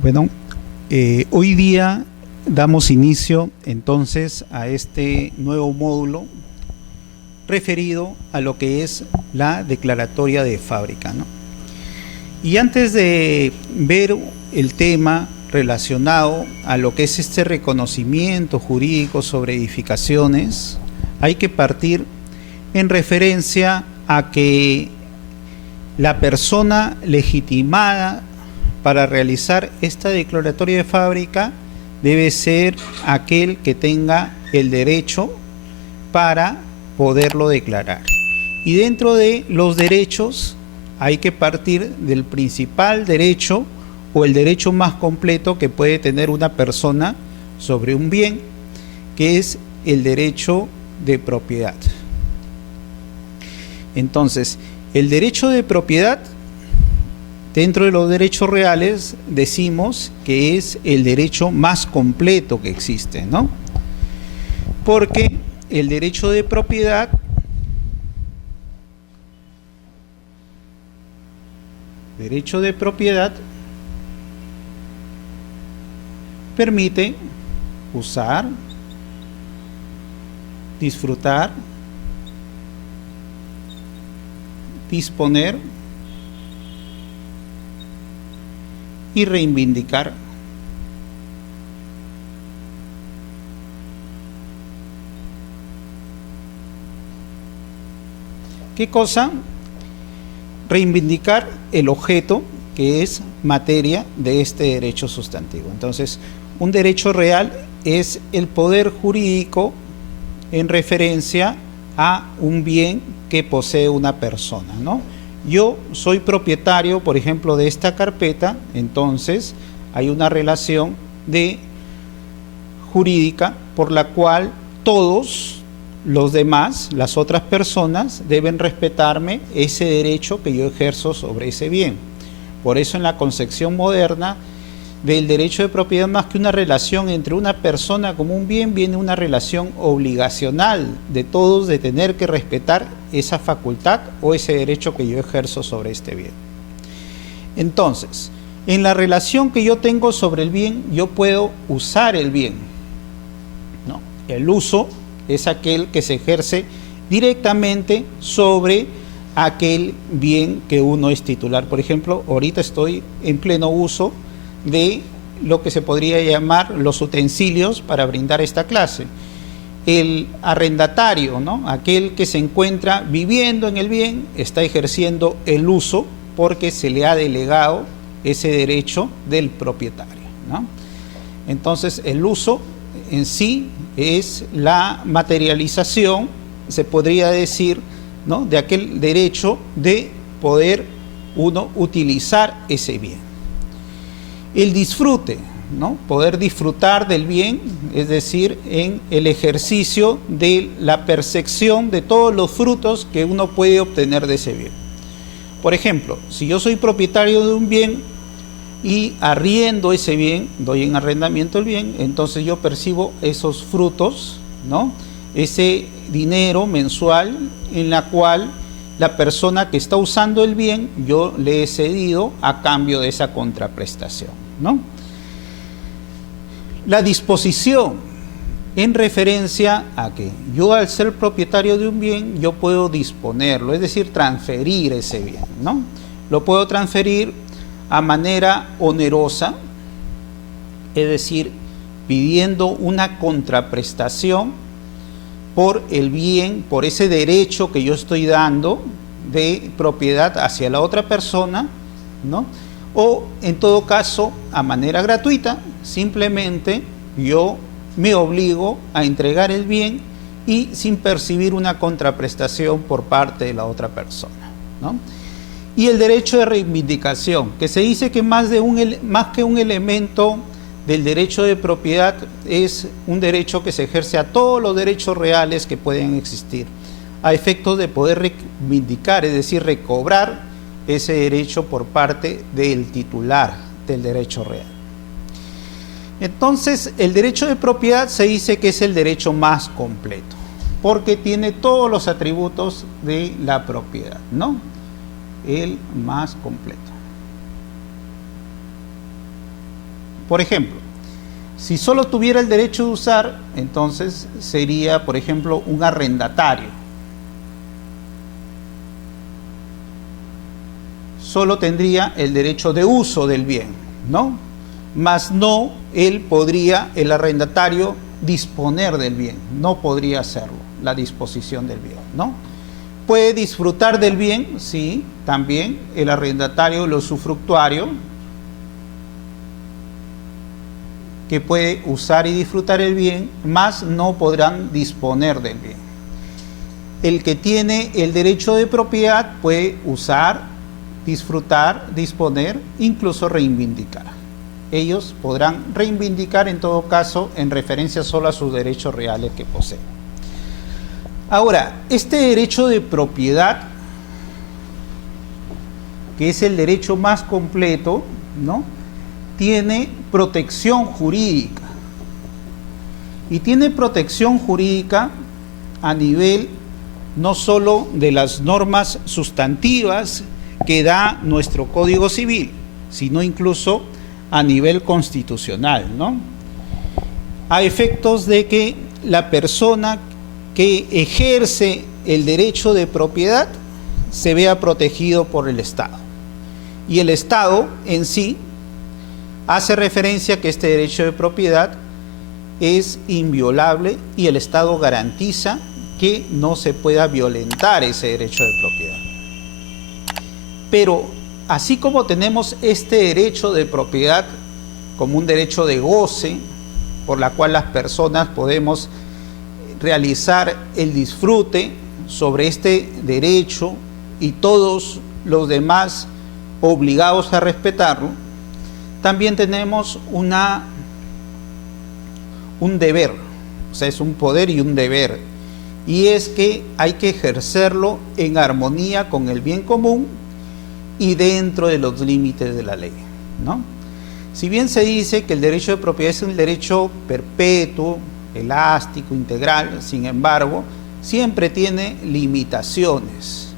Bueno, hoy día damos inicio entonces a este nuevo módulo referido a lo que es la declaratoria de fábrica, ¿no? Y antes de ver el tema relacionado a lo que es este reconocimiento jurídico sobre edificaciones, hay que partir en referencia a que la persona legitimada para realizar esta declaratoria de fábrica debe ser aquel que tenga el derecho para poderlo declarar. Y dentro de los derechos hay que partir del principal derecho o el derecho más completo que puede tener una persona sobre un bien, que es el derecho de propiedad. Entonces, el derecho de propiedad, dentro de los derechos reales, decimos que es el derecho más completo que existe, ¿no? Porque el derecho de propiedad permite usar, disfrutar, disponer y reivindicar ¿qué cosa? Reivindicar el objeto que es materia de este derecho sustantivo. Entonces, un derecho real es el poder jurídico en referencia a un bien que posee una persona, ¿no? Yo soy propietario, por ejemplo, de esta carpeta, entonces hay una relación jurídica por la cual todos los demás, las otras personas, deben respetarme ese derecho que yo ejerzo sobre ese bien. Por eso en la concepción moderna del derecho de propiedad, más que una relación entre una persona como un bien, viene una relación obligacional de todos de tener que respetar esa facultad o ese derecho que yo ejerzo sobre este bien. Entonces, en la relación que yo tengo sobre el bien, yo puedo usar el bien, ¿no? El uso es aquel que se ejerce directamente sobre aquel bien que uno es titular. Por ejemplo, ahorita estoy en pleno uso de lo que se podría llamar los utensilios para brindar esta clase. El arrendatario, ¿no? Aquel que se encuentra viviendo en el bien, está ejerciendo el uso porque se le ha delegado ese derecho del propietario, ¿no? Entonces, el uso en sí es la materialización, se podría decir, ¿no?, de aquel derecho de poder uno utilizar ese bien. El disfrute, ¿no?, poder disfrutar del bien, es decir, en el ejercicio de la percepción de todos los frutos que uno puede obtener de ese bien. Por ejemplo, si yo soy propietario de un bien y arriendo ese bien, doy en arrendamiento el bien, entonces yo percibo esos frutos, ¿no?, ese dinero mensual en la cual la persona que está usando el bien, yo le he cedido a cambio de esa contraprestación, ¿no? La disposición en referencia a que yo, al ser propietario de un bien, yo puedo disponerlo, es decir, transferir ese bien, ¿no? Lo puedo transferir a manera onerosa, es decir, pidiendo una contraprestación por el bien, por ese derecho que yo estoy dando de propiedad hacia la otra persona, ¿no? O en todo caso, a manera gratuita, simplemente yo me obligo a entregar el bien y sin percibir una contraprestación por parte de la otra persona, ¿no? Y el derecho de reivindicación, que se dice que más que un elemento del derecho de propiedad, es un derecho que se ejerce a todos los derechos reales que pueden existir, a efectos de poder reivindicar, es decir, recobrar ese derecho por parte del titular del derecho real. Entonces, el derecho de propiedad se dice que es el derecho más completo, porque tiene todos los atributos de la propiedad, ¿no? El más completo. Por ejemplo, si solo tuviera el derecho de usar, entonces sería, por ejemplo, un arrendatario. Solo tendría el derecho de uso del bien, ¿no? Mas no, el arrendatario, disponer del bien, no podría hacerlo, la disposición del bien, ¿no? Puede disfrutar del bien, sí, también el arrendatario, el usufructuario, que puede usar y disfrutar el bien, mas no podrán disponer del bien. El que tiene el derecho de propiedad puede usar, disfrutar, disponer, incluso reivindicar. Ellos podrán reivindicar en todo caso en referencia solo a sus derechos reales que poseen. Ahora, este derecho de propiedad, que es el derecho más completo, ¿no?, tiene protección jurídica. Y tiene protección jurídica a nivel no solo de las normas sustantivas que da nuestro Código Civil, sino incluso a nivel constitucional, ¿no? A efectos de que la persona que ejerce el derecho de propiedad se vea protegido por el Estado. Y el Estado en sí hace referencia a que este derecho de propiedad es inviolable y el Estado garantiza que no se pueda violentar ese derecho de propiedad. Pero así como tenemos este derecho de propiedad como un derecho de goce, por la cual las personas podemos realizar el disfrute sobre este derecho y todos los demás obligados a respetarlo, también tenemos un deber, o sea, es un poder y un deber, y es que hay que ejercerlo en armonía con el bien común y dentro de los límites de la ley, ¿no? Si bien se dice que el derecho de propiedad es un derecho perpetuo, elástico, integral, sin embargo, siempre tiene limitaciones.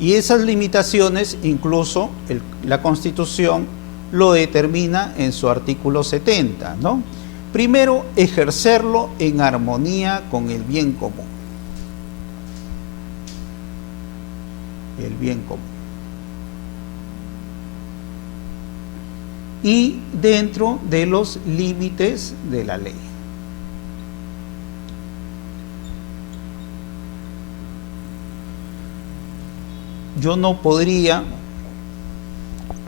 Y esas limitaciones, incluso la Constitución lo determina en su artículo 70, ¿no? Primero, ejercerlo en armonía con el bien común. El bien común. Y dentro de los límites de la ley. Yo no podría,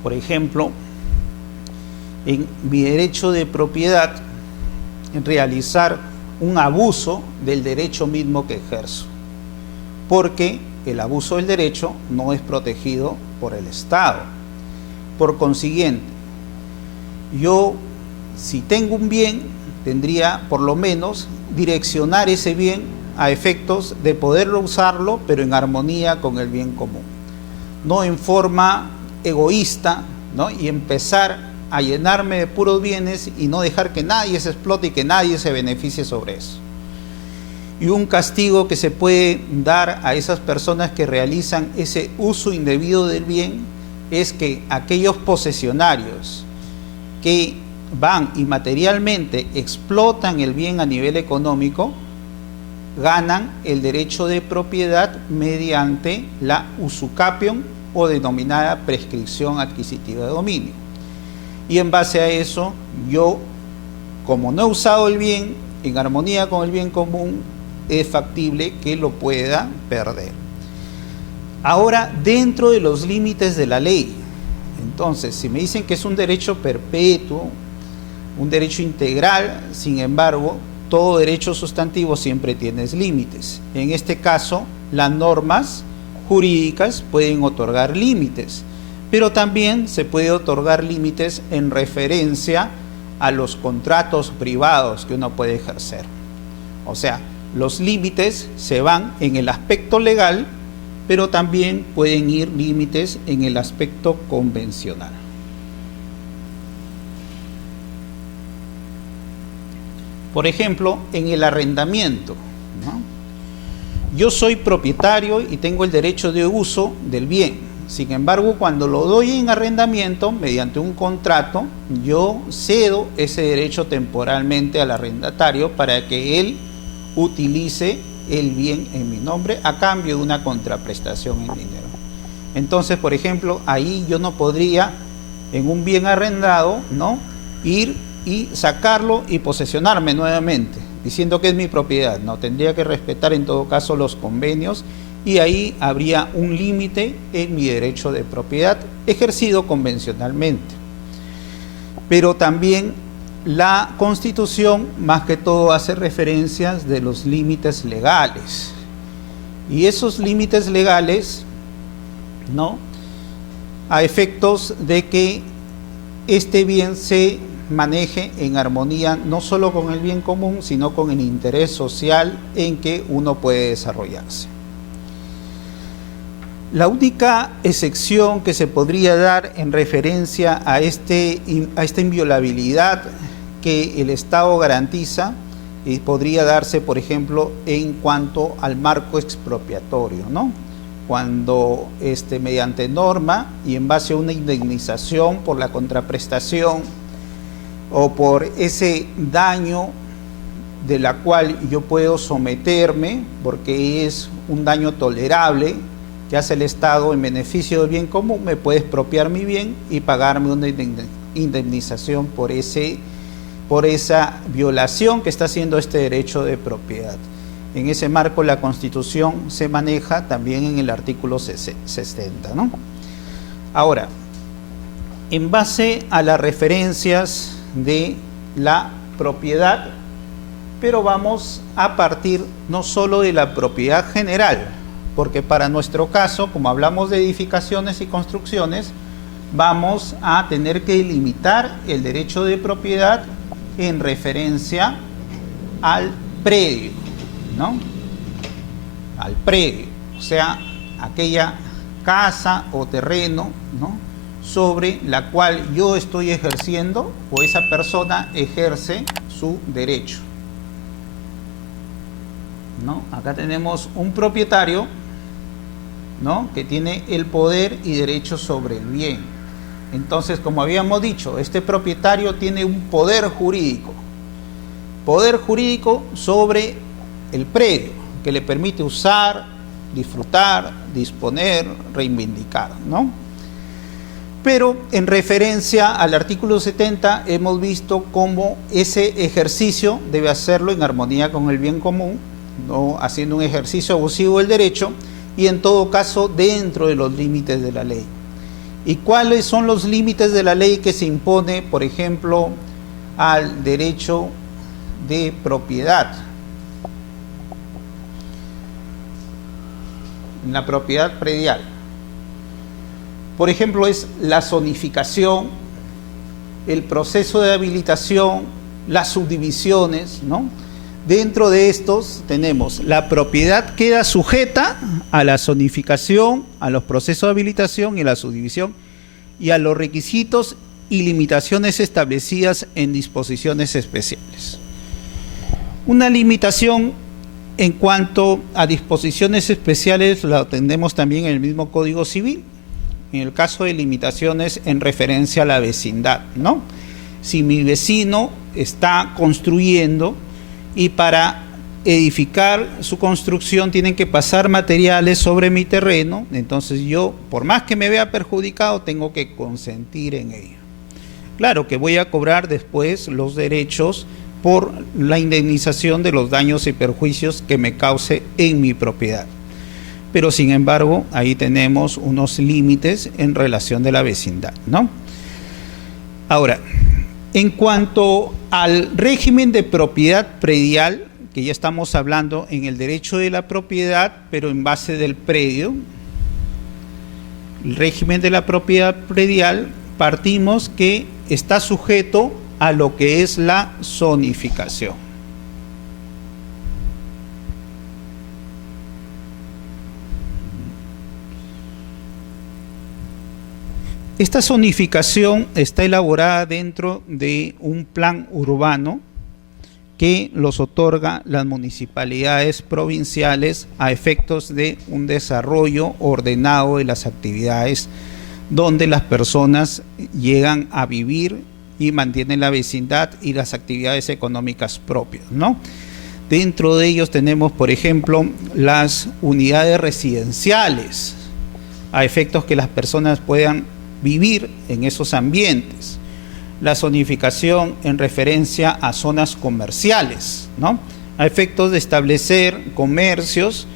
por ejemplo, en mi derecho de propiedad, realizar un abuso del derecho mismo que ejerzo, porque el abuso del derecho no es protegido por el Estado. Por consiguiente, yo, si tengo un bien, tendría por lo menos direccionar ese bien a efectos de poderlo usarlo, pero en armonía con el bien común, no en forma egoísta, ¿no?, y empezar a llenarme de puros bienes y no dejar que nadie se explote y que nadie se beneficie sobre eso. Y un castigo que se puede dar a esas personas que realizan ese uso indebido del bien es que aquellos posesionarios que van y materialmente explotan el bien a nivel económico, ganan el derecho de propiedad mediante la usucapión o denominada prescripción adquisitiva de dominio. Y en base a eso, yo, como no he usado el bien en armonía con el bien común, es factible que lo pueda perder. Ahora, dentro de los límites de la ley, entonces, si me dicen que es un derecho perpetuo, un derecho integral, sin embargo, todo derecho sustantivo siempre tiene límites. En este caso, las normas jurídicas pueden otorgar límites, pero también se puede otorgar límites en referencia a los contratos privados que uno puede ejercer. O sea, los límites se van en el aspecto legal, pero también pueden ir límites en el aspecto convencional. Por ejemplo, en el arrendamiento, ¿no? Yo soy propietario y tengo el derecho de uso del bien, Sin embargo, cuando lo doy en arrendamiento, mediante un contrato, yo cedo ese derecho temporalmente al arrendatario para que él utilice el bien en mi nombre a cambio de una contraprestación en dinero. Entonces, por ejemplo, ahí yo no podría, en un bien arrendado, ¿no?, ir y sacarlo y posesionarme nuevamente, diciendo que es mi propiedad. No, tendría que respetar en todo caso los convenios y ahí habría un límite en mi derecho de propiedad ejercido convencionalmente. Pero también la Constitución, más que todo, hace referencias de los límites legales. Y esos límites legales, ¿no?, a efectos de que este bien se maneje en armonía no solo con el bien común, sino con el interés social en que uno puede desarrollarse. La única excepción que se podría dar en referencia a esta inviolabilidad que el Estado garantiza podría darse, por ejemplo, en cuanto al marco expropiatorio, ¿no? Cuando mediante norma y en base a una indemnización por la contraprestación o por ese daño de la cual yo puedo someterme, porque es un daño tolerable que hace el Estado en beneficio del bien común, me puede expropiar mi bien y pagarme una indemnización por esa violación que está haciendo este derecho de propiedad. En ese marco la Constitución se maneja también en el artículo 60, ¿no? Ahora, en base a las referencias de la propiedad, pero vamos a partir no solo de la propiedad general, porque para nuestro caso, como hablamos de edificaciones y construcciones, vamos a tener que limitar el derecho de propiedad en referencia al predio, ¿no? Al predio, o sea, aquella casa o terreno, ¿no?, sobre la cual yo estoy ejerciendo o esa persona ejerce su derecho, ¿no? Acá tenemos un propietario, ¿no?, que tiene el poder y derecho sobre el bien. Entonces, como habíamos dicho, este propietario tiene un poder jurídico sobre el predio, que le permite usar, disfrutar, disponer, reivindicar, ¿no? Pero en referencia al artículo 70 hemos visto cómo ese ejercicio debe hacerlo en armonía con el bien común, no haciendo un ejercicio abusivo del derecho y en todo caso dentro de los límites de la ley. ¿Y cuáles son los límites de la ley que se impone, por ejemplo, al derecho de propiedad? En la propiedad predial, por ejemplo, es la zonificación, el proceso de habilitación, las subdivisiones, ¿no? Dentro de estos tenemos la propiedad queda sujeta a la zonificación, a los procesos de habilitación y a la subdivisión y a los requisitos y limitaciones establecidas en disposiciones especiales. Una limitación en cuanto a disposiciones especiales la tenemos también en el mismo Código Civil, en el caso de limitaciones en referencia a la vecindad, ¿no? Si mi vecino está construyendo y para edificar su construcción tienen que pasar materiales sobre mi terreno, entonces yo, por más que me vea perjudicado, tengo que consentir en ello. Claro que voy a cobrar después los derechos por la indemnización de los daños y perjuicios que me cause en mi propiedad. Pero sin embargo, ahí tenemos unos límites en relación de la vecindad, ¿no? Ahora, en cuanto al régimen de propiedad predial, que ya estamos hablando en el derecho de la propiedad, pero en base del predio, el régimen de la propiedad predial, partimos que está sujeto a lo que es la zonificación. Esta zonificación está elaborada dentro de un plan urbano que los otorga las municipalidades provinciales a efectos de un desarrollo ordenado de las actividades donde las personas llegan a vivir y mantienen la vecindad y las actividades económicas propias, ¿no? Dentro de ellos tenemos, por ejemplo, las unidades residenciales, a efectos que las personas puedan vivir en esos ambientes. La zonificación en referencia a zonas comerciales, ¿no? A efectos de establecer comercios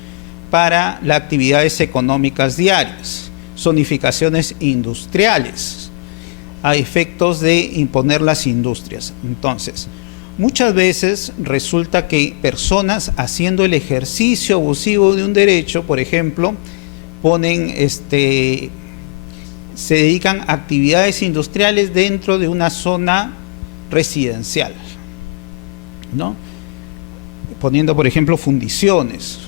para las actividades económicas diarias. Zonificaciones industriales, a efectos de imponer las industrias. Entonces, muchas veces resulta que personas haciendo el ejercicio abusivo de un derecho, por ejemplo, se dedican a actividades industriales dentro de una zona residencial, ¿no? Poniendo, por ejemplo, fundiciones,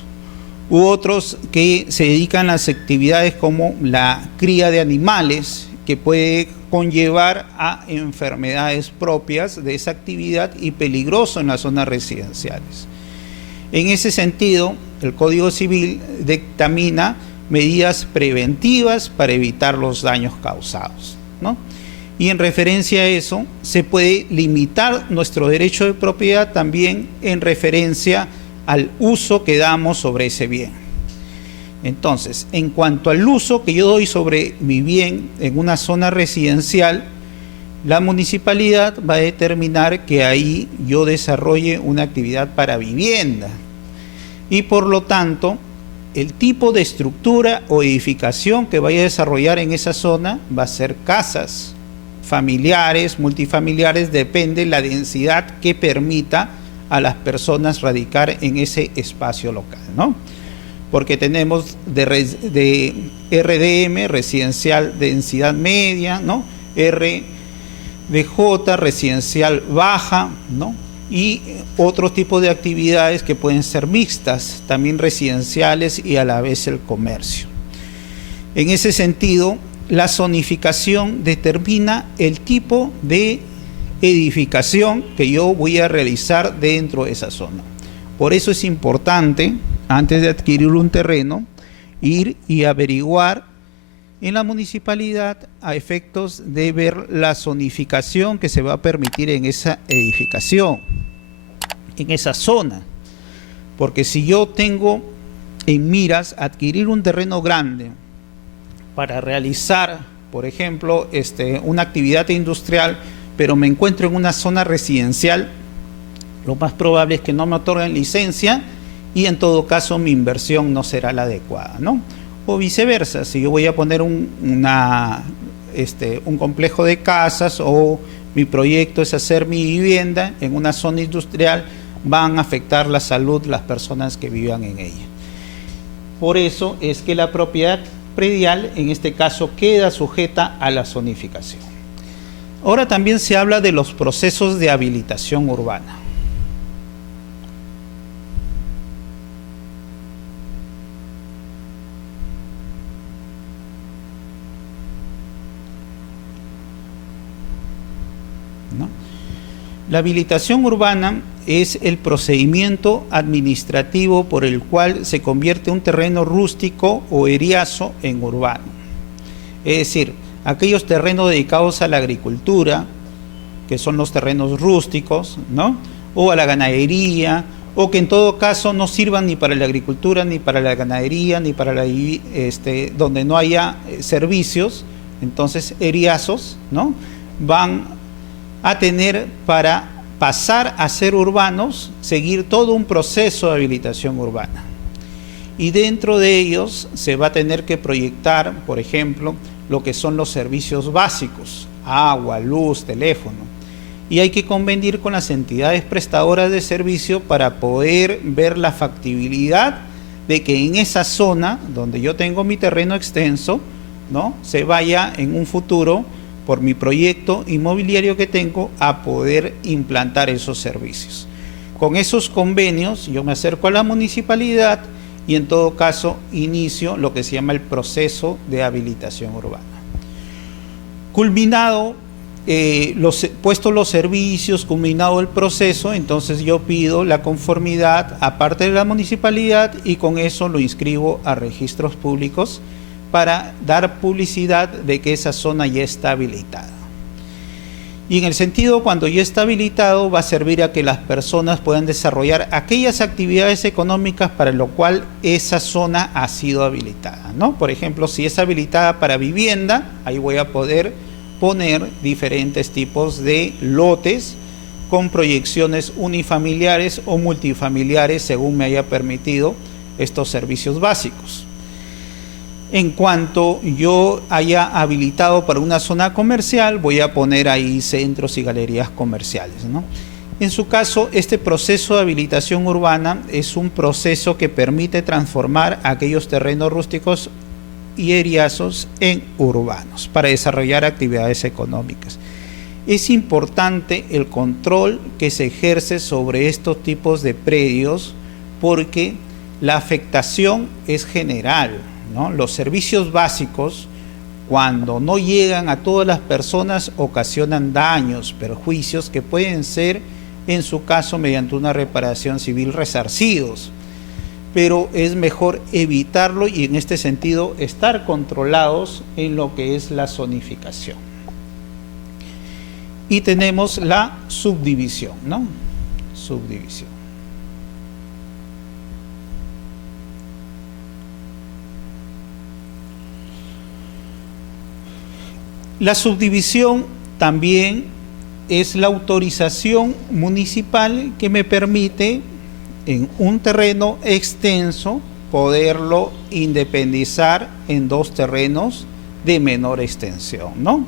u otros que se dedican a las actividades como la cría de animales, que puede conllevar a enfermedades propias de esa actividad y peligroso en las zonas residenciales. En ese sentido, el Código Civil dictamina medidas preventivas para evitar los daños causados, ¿no? Y en referencia a eso, se puede limitar nuestro derecho de propiedad también en referencia al uso que damos sobre ese bien. Entonces, en cuanto al uso que yo doy sobre mi bien en una zona residencial, la municipalidad va a determinar que ahí yo desarrolle una actividad para vivienda. Y por lo tanto, el tipo de estructura o edificación que vaya a desarrollar en esa zona va a ser casas familiares, multifamiliares, depende de la densidad que permita a las personas radicar en ese espacio local, ¿no? Porque tenemos de RDM, residencial de densidad media, ¿no? RDJ, residencial baja, ¿no? Y otro tipo de actividades que pueden ser mixtas, también residenciales y a la vez el comercio. En ese sentido, la zonificación determina el tipo de edificación que yo voy a realizar dentro de esa zona. Por eso es importante, antes de adquirir un terreno, ir y averiguar en la municipalidad a efectos de ver la zonificación que se va a permitir en esa edificación, en esa zona. Porque si yo tengo en miras adquirir un terreno grande para realizar, por ejemplo, una actividad industrial, pero me encuentro en una zona residencial, lo más probable es que no me otorguen licencia y en todo caso mi inversión no será la adecuada, ¿no? O viceversa, si yo voy a poner un complejo de casas o mi proyecto es hacer mi vivienda en una zona industrial, van a afectar la salud de las personas que vivan en ella. Por eso es que la propiedad predial en este caso queda sujeta a la zonificación. Ahora también se habla de los procesos de habilitación urbana. ¿No? La habilitación urbana es el procedimiento administrativo por el cual se convierte un terreno rústico o eriazo en urbano. Es decir, aquellos terrenos dedicados a la agricultura, que son los terrenos rústicos, ¿no? O a la ganadería, o que en todo caso no sirvan ni para la agricultura, ni para la ganadería, ni para donde no haya servicios, entonces eriazos, ¿no? Van a tener para pasar a ser urbanos, seguir todo un proceso de habilitación urbana. Y dentro de ellos se va a tener que proyectar, por ejemplo, lo que son los servicios básicos, agua, luz, teléfono. Y hay que convenir con las entidades prestadoras de servicio para poder ver la factibilidad de que en esa zona donde yo tengo mi terreno extenso, ¿no? Se vaya en un futuro, por mi proyecto inmobiliario que tengo, a poder implantar esos servicios. Con esos convenios yo me acerco a la municipalidad y en todo caso inicio lo que se llama el proceso de habilitación urbana. Culminado puestos los servicios, culminado el proceso, entonces yo pido la conformidad aparte de la municipalidad y con eso lo inscribo a registros públicos para dar publicidad de que esa zona ya está habilitada. Y en el sentido, cuando ya está habilitado, va a servir a que las personas puedan desarrollar aquellas actividades económicas para lo cual esa zona ha sido habilitada, ¿no? Por ejemplo, si es habilitada para vivienda, ahí voy a poder poner diferentes tipos de lotes con proyecciones unifamiliares o multifamiliares según me haya permitido estos servicios básicos. En cuanto yo haya habilitado para una zona comercial, voy a poner ahí centros y galerías comerciales, ¿no? En su caso, este proceso de habilitación urbana es un proceso que permite transformar aquellos terrenos rústicos y eriazos en urbanos para desarrollar actividades económicas. Es importante el control que se ejerce sobre estos tipos de predios porque la afectación es general, ¿no? Los servicios básicos, cuando no llegan a todas las personas, ocasionan daños, perjuicios que pueden ser, en su caso, mediante una reparación civil resarcidos. Pero es mejor evitarlo y en este sentido estar controlados en lo que es la zonificación. Y tenemos la subdivisión, ¿no? Subdivisión. La subdivisión también es la autorización municipal que me permite en un terreno extenso poderlo independizar en dos terrenos de menor extensión, ¿no?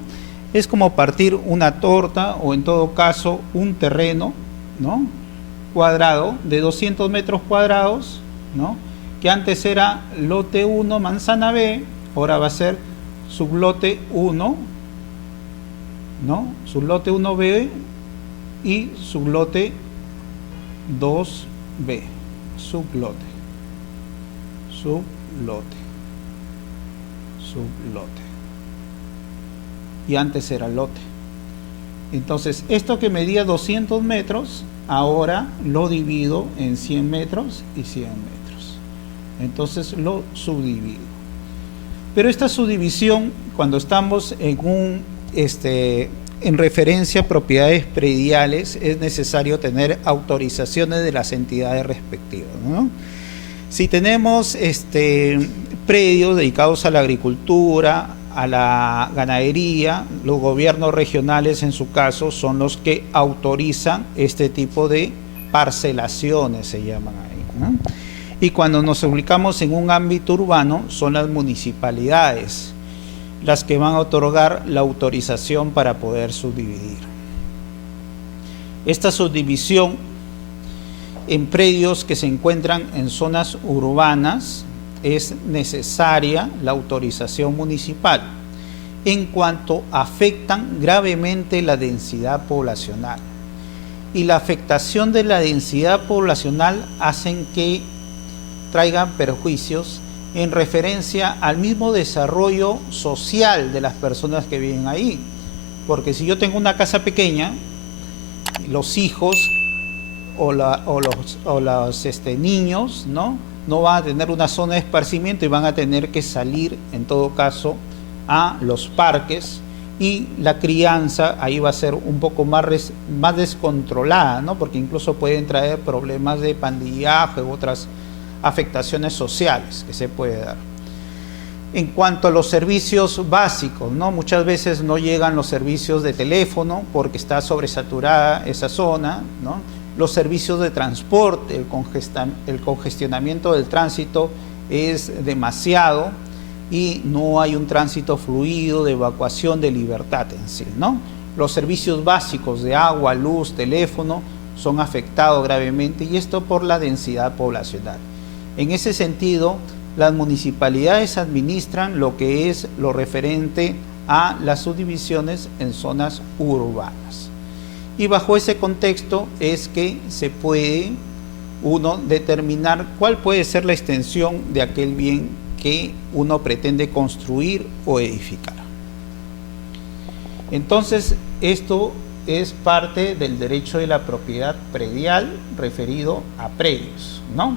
Es como partir una torta o en todo caso un terreno, ¿no? Cuadrado de 200 metros cuadrados, ¿no? Que antes era lote 1 manzana B, ahora va a ser sublote 1, ¿no? Sublote 1B y sublote 2B, sublote, y antes era lote. Entonces esto que medía 200 metros ahora lo divido en 100 metros y 100 metros, entonces lo subdivido. Pero esta subdivisión, cuando estamos en referencia a propiedades prediales, es necesario tener autorizaciones de las entidades respectivas, ¿no? Si tenemos predios dedicados a la agricultura, a la ganadería, los gobiernos regionales en su caso son los que autorizan este tipo de parcelaciones, se llaman ahí, ¿no? Y cuando nos ubicamos en un ámbito urbano son las municipalidades las que van a otorgar la autorización para poder subdividir. Esta subdivisión en predios que se encuentran en zonas urbanas es necesaria la autorización municipal en cuanto afectan gravemente la densidad poblacional. Y la afectación de la densidad poblacional hacen que traigan perjuicios en referencia al mismo desarrollo social de las personas que viven ahí. Porque si yo tengo una casa pequeña, los hijos o los niños, no van a tener una zona de esparcimiento y van a tener que salir, en todo caso, a los parques, y la crianza ahí va a ser un poco más descontrolada, ¿no? Porque incluso pueden traer problemas de pandillaje u otras afectaciones sociales que se puede dar. En cuanto a los servicios básicos, ¿no? Muchas veces no llegan los servicios de teléfono porque está sobresaturada esa zona, ¿no? Los servicios de transporte, el congestionamiento del tránsito es demasiado y no hay un tránsito fluido de evacuación de libertad en sí, ¿no? Los servicios básicos de agua, luz, teléfono son afectados gravemente, y esto por la densidad poblacional. En ese sentido, las municipalidades administran lo que es lo referente a las subdivisiones en zonas urbanas. Y bajo ese contexto es que se puede uno determinar cuál puede ser la extensión de aquel bien que uno pretende construir o edificar. Entonces, esto es parte del derecho de la propiedad predial referido a predios, ¿no?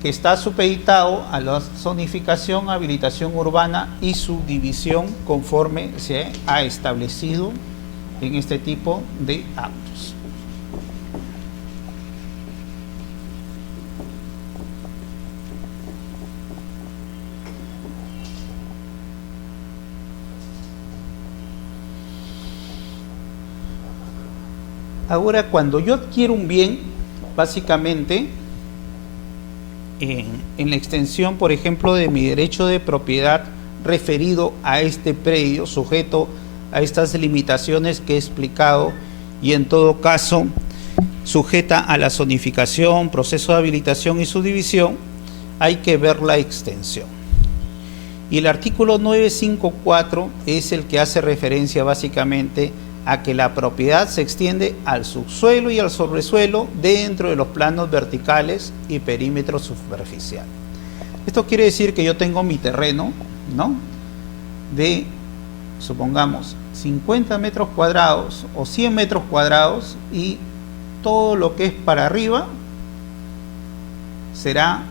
Que está supeditado a la zonificación, habilitación urbana y subdivisión conforme se ha establecido en este tipo de actos. Ahora, cuando yo adquiero un bien, básicamente, en la extensión, por ejemplo, de mi derecho de propiedad referido a este predio, sujeto a estas limitaciones que he explicado, y en todo caso, sujeta a la zonificación, proceso de habilitación y subdivisión, hay que ver la extensión. Y el artículo 954 es el que hace referencia básicamente a que la propiedad se extiende al subsuelo y al sobresuelo dentro de los planos verticales y perímetro superficial. Esto quiere decir que yo tengo mi terreno, ¿no?, de, supongamos, 50 metros cuadrados o 100 metros cuadrados, y todo lo que es para arriba será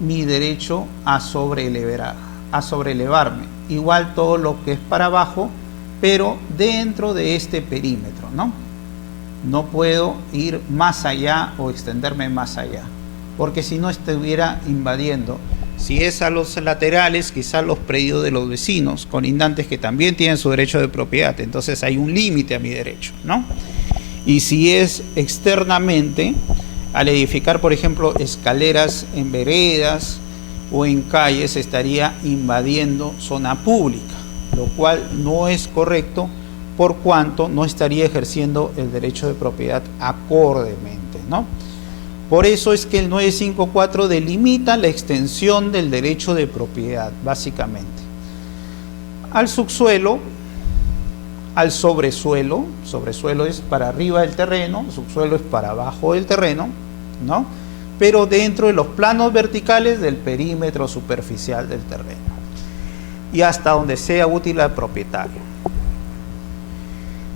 mi derecho a sobrelevarme. Igual todo lo que es para abajo, pero dentro de este perímetro, ¿no? No puedo ir más allá o extenderme más allá, porque si no estuviera invadiendo. Si es a los laterales, quizás los predios de los vecinos colindantes que también tienen su derecho de propiedad, entonces hay un límite a mi derecho, ¿no? Y si es externamente, al edificar, por ejemplo, escaleras en veredas o en calles, estaría invadiendo zona pública, lo cual no es correcto, por cuanto no estaría ejerciendo el derecho de propiedad acordemente, ¿no? Por eso es que el 954 delimita la extensión del derecho de propiedad, básicamente. Al subsuelo, al sobresuelo, sobresuelo es para arriba del terreno, subsuelo es para abajo del terreno, ¿no?, pero dentro de los planos verticales del perímetro superficial del terreno, y hasta donde sea útil al propietario,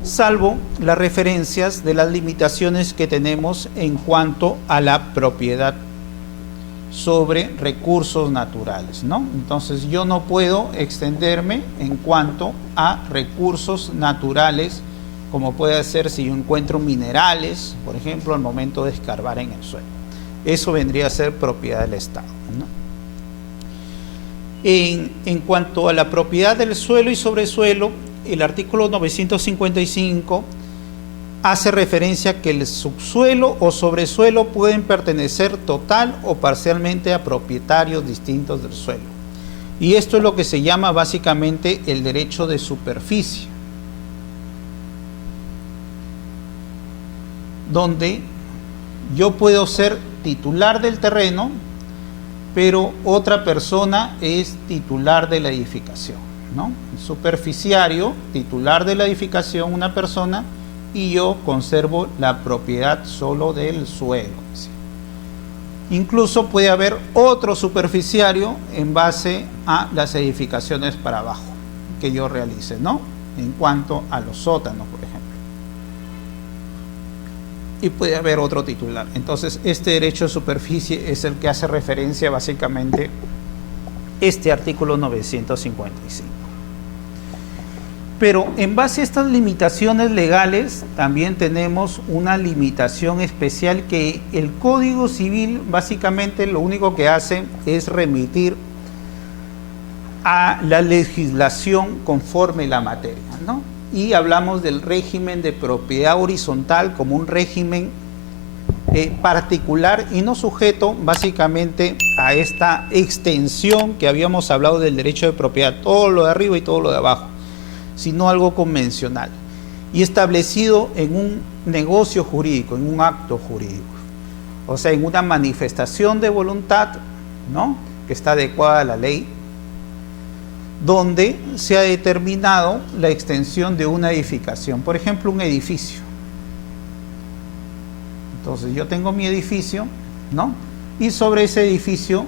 salvo las referencias de las limitaciones que tenemos en cuanto a la propiedad sobre recursos naturales, ¿no? Entonces yo no puedo extenderme en cuanto a recursos naturales, como puede ser si yo encuentro minerales, por ejemplo, al momento de escarbar en el suelo. Eso vendría a ser propiedad del Estado, ¿no? En cuanto a la propiedad del suelo y sobresuelo, el artículo 955 hace referencia a que el subsuelo o sobresuelo pueden pertenecer total o parcialmente a propietarios distintos del suelo. Y esto es lo que se llama básicamente el derecho de superficie, donde yo puedo ser titular del terreno, pero otra persona es titular de la edificación, ¿no? Superficiario, titular de la edificación, una persona, y yo conservo la propiedad solo del suelo. Incluso puede haber otro superficiario en base a las edificaciones para abajo que yo realice, ¿no?, en cuanto a los sótanos, por ejemplo. Y puede haber otro titular. Entonces, este derecho de superficie es el que hace referencia básicamente este artículo 955. Pero en base a estas limitaciones legales, también tenemos una limitación especial que el Código Civil básicamente lo único que hace es remitir a la legislación conforme la materia, ¿no? Y hablamos del régimen de propiedad horizontal como un régimen particular y no sujeto básicamente a esta extensión que habíamos hablado del derecho de propiedad, todo lo de arriba y todo lo de abajo, sino algo convencional y establecido en un negocio jurídico, en un acto jurídico, o sea, en una manifestación de voluntad, ¿no?, que está adecuada a la ley, donde se ha determinado la extensión de una edificación, por ejemplo, un edificio. Entonces yo tengo mi edificio, ¿no?, y sobre ese edificio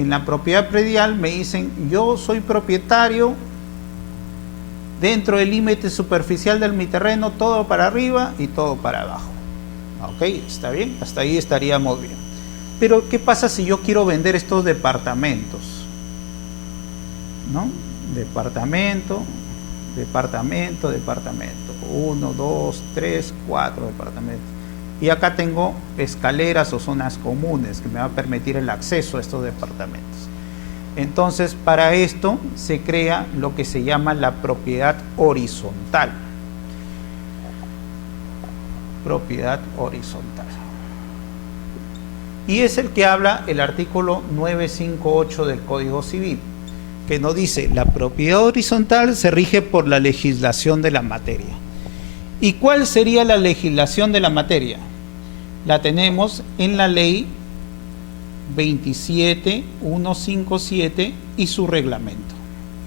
en la propiedad predial me dicen, yo soy propietario dentro del límite superficial de mi terreno, todo para arriba y todo para abajo. Ok, está bien, hasta ahí estaríamos bien. Pero ¿qué pasa si yo quiero vender estos departamentos? ¿No? Departamento, departamento, departamento. 1, 2, 3, 4 departamentos. Y acá tengo escaleras o zonas comunes que me va a permitir el acceso a estos departamentos. Entonces, para esto se crea lo que se llama la propiedad horizontal. Propiedad horizontal. Y es el que habla el artículo 958 del Código Civil, que nos dice, la propiedad horizontal se rige por la legislación de la materia. ¿Y cuál sería la legislación de la materia? La tenemos en la ley 27157 y su reglamento.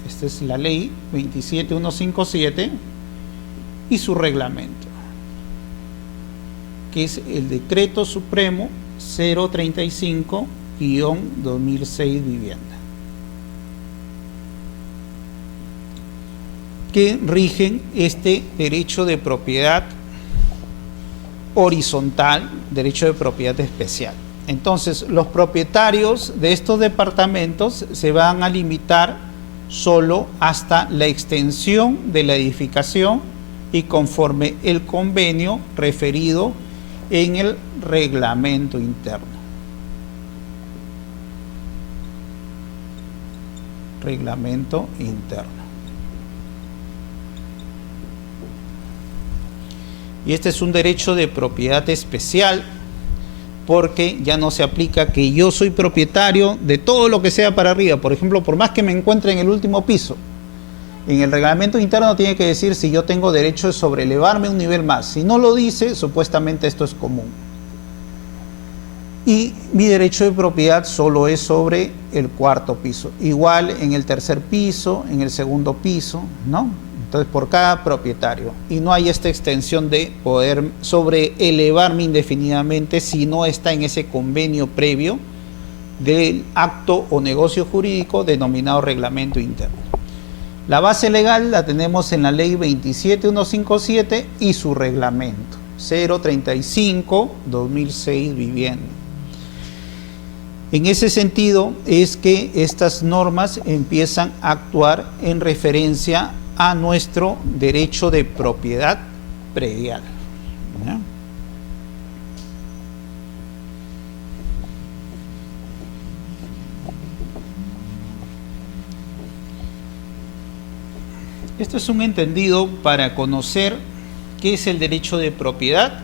Esta es la ley 27157 y su reglamento, que es el Decreto Supremo 035-2006 Vivienda, que rigen este derecho de propiedad horizontal, derecho de propiedad especial. Entonces, los propietarios de estos departamentos se van a limitar solo hasta la extensión de la edificación y conforme el convenio referido en el reglamento interno. Reglamento interno. Y este es un derecho de propiedad especial porque ya no se aplica que yo soy propietario de todo lo que sea para arriba. Por ejemplo, por más que me encuentre en el último piso, en el reglamento interno tiene que decir si yo tengo derecho de sobrelevarme un nivel más. Si no lo dice, supuestamente esto es común. Y mi derecho de propiedad solo es sobre el cuarto piso. Igual en el tercer piso, en el segundo piso, ¿no? Entonces, por cada propietario. Y no hay esta extensión de poder sobreelevarme indefinidamente si no está en ese convenio previo del acto o negocio jurídico denominado reglamento interno. La base legal la tenemos en la ley 27157 y su reglamento 035-2006 Vivienda. En ese sentido es que estas normas empiezan a actuar en referencia a nuestro derecho de propiedad predial. ¿Ya? Esto es un entendido para conocer qué es el derecho de propiedad,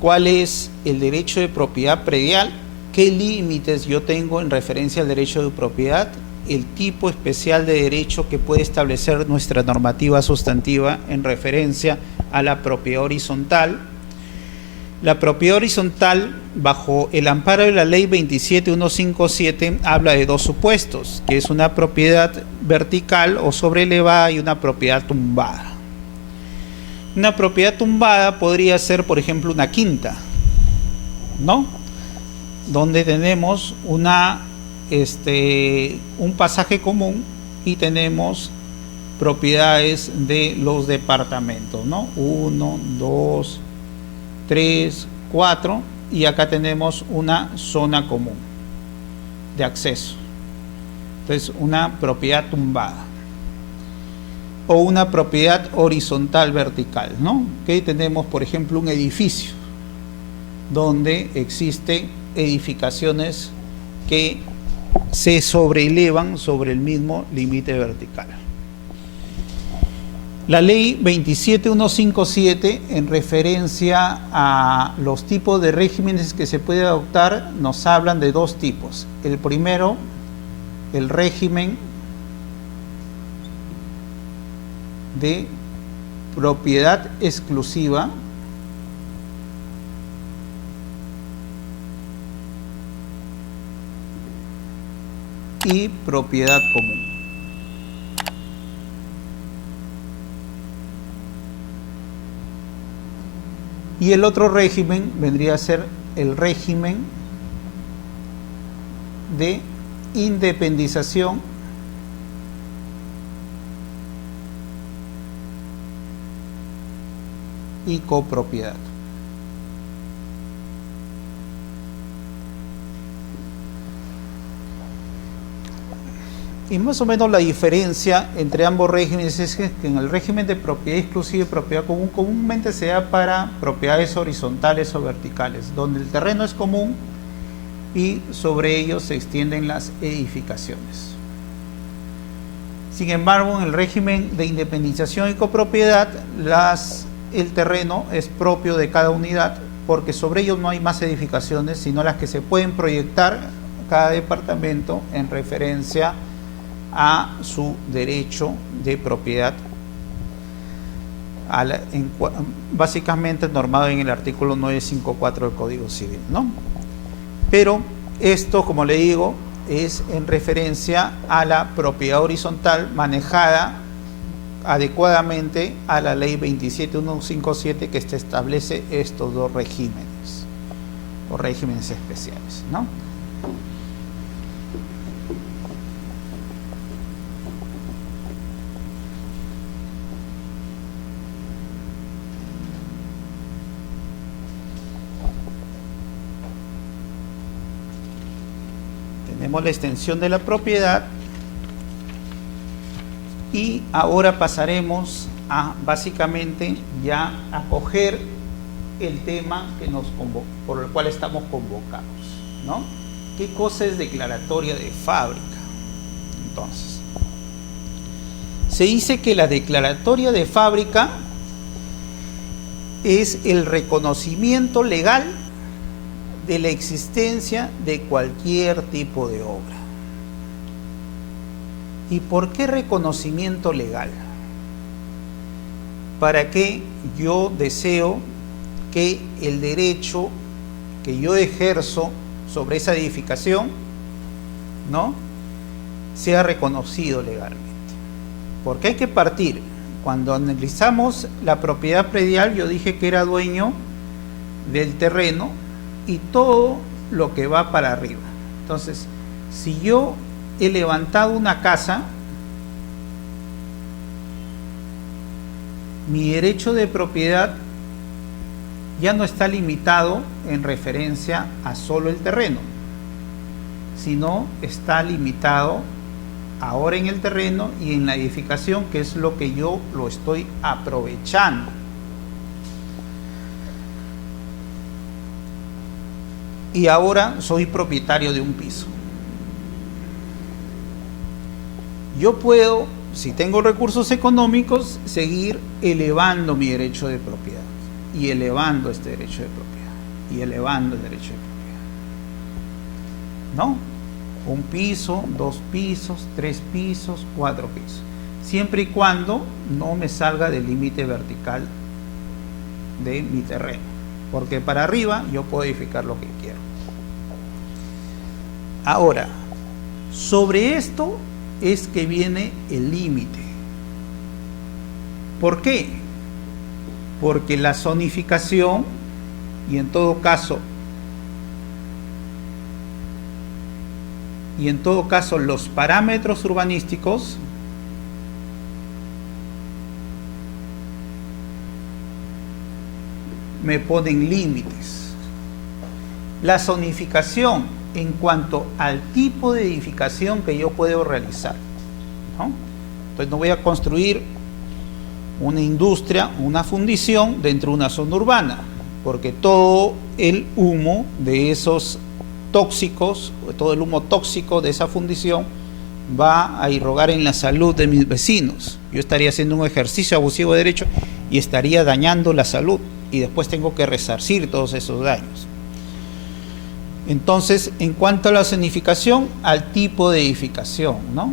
cuál es el derecho de propiedad predial, qué límites yo tengo en referencia al derecho de propiedad, el tipo especial de derecho que puede establecer nuestra normativa sustantiva en referencia a la propiedad horizontal. La propiedad horizontal, bajo el amparo de la ley 27157, habla de dos supuestos, que es una propiedad vertical o sobrelevada y una propiedad tumbada. Una propiedad tumbada podría ser, por ejemplo, una quinta, ¿no? Donde tenemos un pasaje común y tenemos propiedades de los departamentos, ¿no? 1, 2, 3, 4 y acá tenemos una zona común de acceso. Entonces, una propiedad tumbada o una propiedad horizontal vertical, ¿no? Que tenemos, por ejemplo, un edificio donde existen edificaciones que se sobreelevan sobre el mismo límite vertical. La ley 27157, en referencia a los tipos de regímenes que se puede adoptar, nos hablan de dos tipos. El primero, el régimen de propiedad exclusiva, y propiedad común. Y el otro régimen vendría a ser el régimen de independización y copropiedad. Y más o menos la diferencia entre ambos regímenes es que en el régimen de propiedad exclusiva y propiedad común comúnmente se da para propiedades horizontales o verticales, donde el terreno es común y sobre ellos se extienden las edificaciones. Sin embargo, en el régimen de independización y copropiedad, el terreno es propio de cada unidad, porque sobre ellos no hay más edificaciones, sino las que se pueden proyectar cada departamento en referencia a su derecho de propiedad, básicamente normado en el artículo 954 del Código Civil, ¿no? Pero esto, como le digo, es en referencia a la propiedad horizontal manejada adecuadamente a la ley 27157 que establece estos dos regímenes o regímenes especiales, ¿no? Tenemos la extensión de la propiedad y ahora pasaremos a básicamente ya a coger el tema que por el cual estamos convocados, ¿no? ¿Qué cosa es declaratoria de fábrica? Entonces, se dice que la declaratoria de fábrica es el reconocimiento legal de la existencia de cualquier tipo de obra. ¿Y por qué reconocimiento legal? Para que yo deseo que el derecho que yo ejerzo sobre esa edificación, ¿no?, sea reconocido legalmente. Porque hay que partir. Cuando analizamos la propiedad predial, yo dije que era dueño del terreno y todo lo que va para arriba. Entonces, si yo he levantado una casa, mi derecho de propiedad ya no está limitado en referencia a solo el terreno, sino está limitado ahora en el terreno y en la edificación, que es lo que yo lo estoy aprovechando. Y ahora soy propietario de un piso. Yo puedo, si tengo recursos económicos, seguir elevando mi derecho de propiedad y elevando este derecho de propiedad y elevando el derecho de propiedad, ¿no? Un piso, 2 pisos, 3 pisos, 4 pisos, siempre y cuando no me salga del límite vertical de mi terreno, porque para arriba yo puedo edificar lo que quiero. Ahora, sobre esto es que viene el límite. ¿Por qué? Porque la zonificación, y en todo caso los parámetros urbanísticos me ponen límites. La zonificación en cuanto al tipo de edificación que yo puedo realizar, ¿no? Entonces no voy a construir una industria, una fundición dentro de una zona urbana, porque todo el humo de esos tóxicos, todo el humo tóxico de esa fundición va a irrogar en la salud de mis vecinos. Yo estaría haciendo un ejercicio abusivo de derecho y estaría dañando la salud, y después tengo que resarcir todos esos daños. Entonces, en cuanto a la zonificación, al tipo de edificación, ¿no?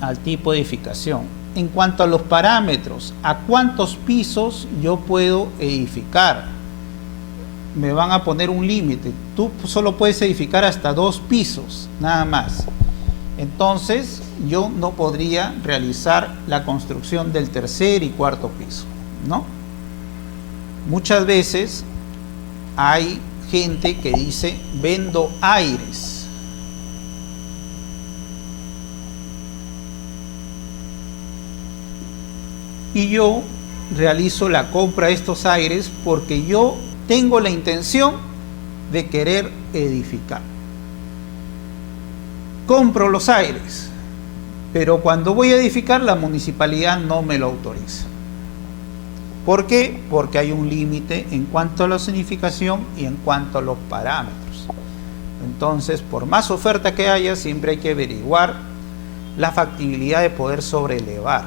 Al tipo de edificación. En cuanto a los parámetros, ¿a cuántos pisos yo puedo edificar? Me van a poner un límite. Tú solo puedes edificar hasta 2 pisos, nada más. Entonces, yo no podría realizar la construcción del tercer y cuarto piso, ¿no? Muchas veces hay gente que dice: vendo aires, y yo realizo la compra de estos aires porque yo tengo la intención de querer edificar. Compro los aires, pero cuando voy a edificar la municipalidad no me lo autoriza. ¿Por qué? Porque hay un límite en cuanto a la zonificación y en cuanto a los parámetros. Entonces, por más oferta que haya, siempre hay que averiguar la factibilidad de poder sobrelevar.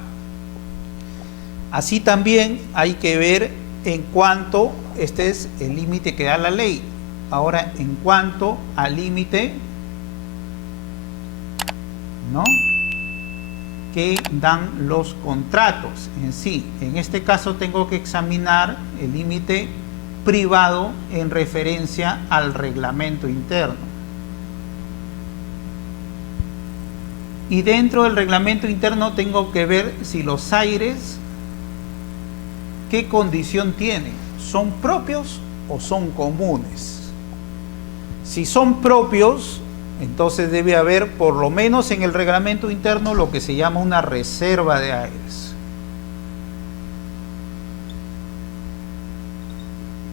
Así también hay que ver en cuanto, este es el límite que da la ley. Ahora, en cuanto al límite, ¿no?, que dan los contratos en sí. En este caso tengo que examinar el límite privado en referencia al reglamento interno. Y dentro del reglamento interno tengo que ver si los aires, ¿qué condición tienen? ¿Son propios o son comunes? Si son propios, entonces debe haber, por lo menos en el reglamento interno, lo que se llama una reserva de aires.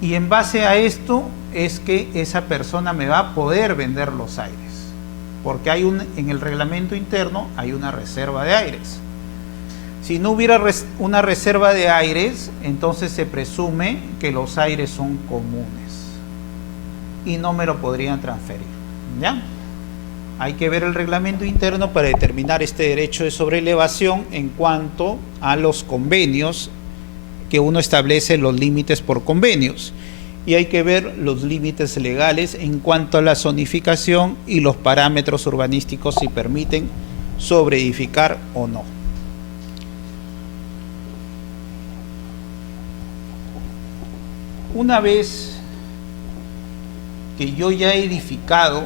Y en base a esto es que esa persona me va a poder vender los aires. Porque en el reglamento interno hay una reserva de aires. Si no hubiera una reserva de aires, entonces se presume que los aires son comunes y no me lo podrían transferir. ¿Ya? Hay que ver el reglamento interno para determinar este derecho de sobrelevación en cuanto a los convenios, que uno establece los límites por convenios. Y hay que ver los límites legales en cuanto a la zonificación y los parámetros urbanísticos si permiten sobreedificar o no. Una vez que yo ya he edificado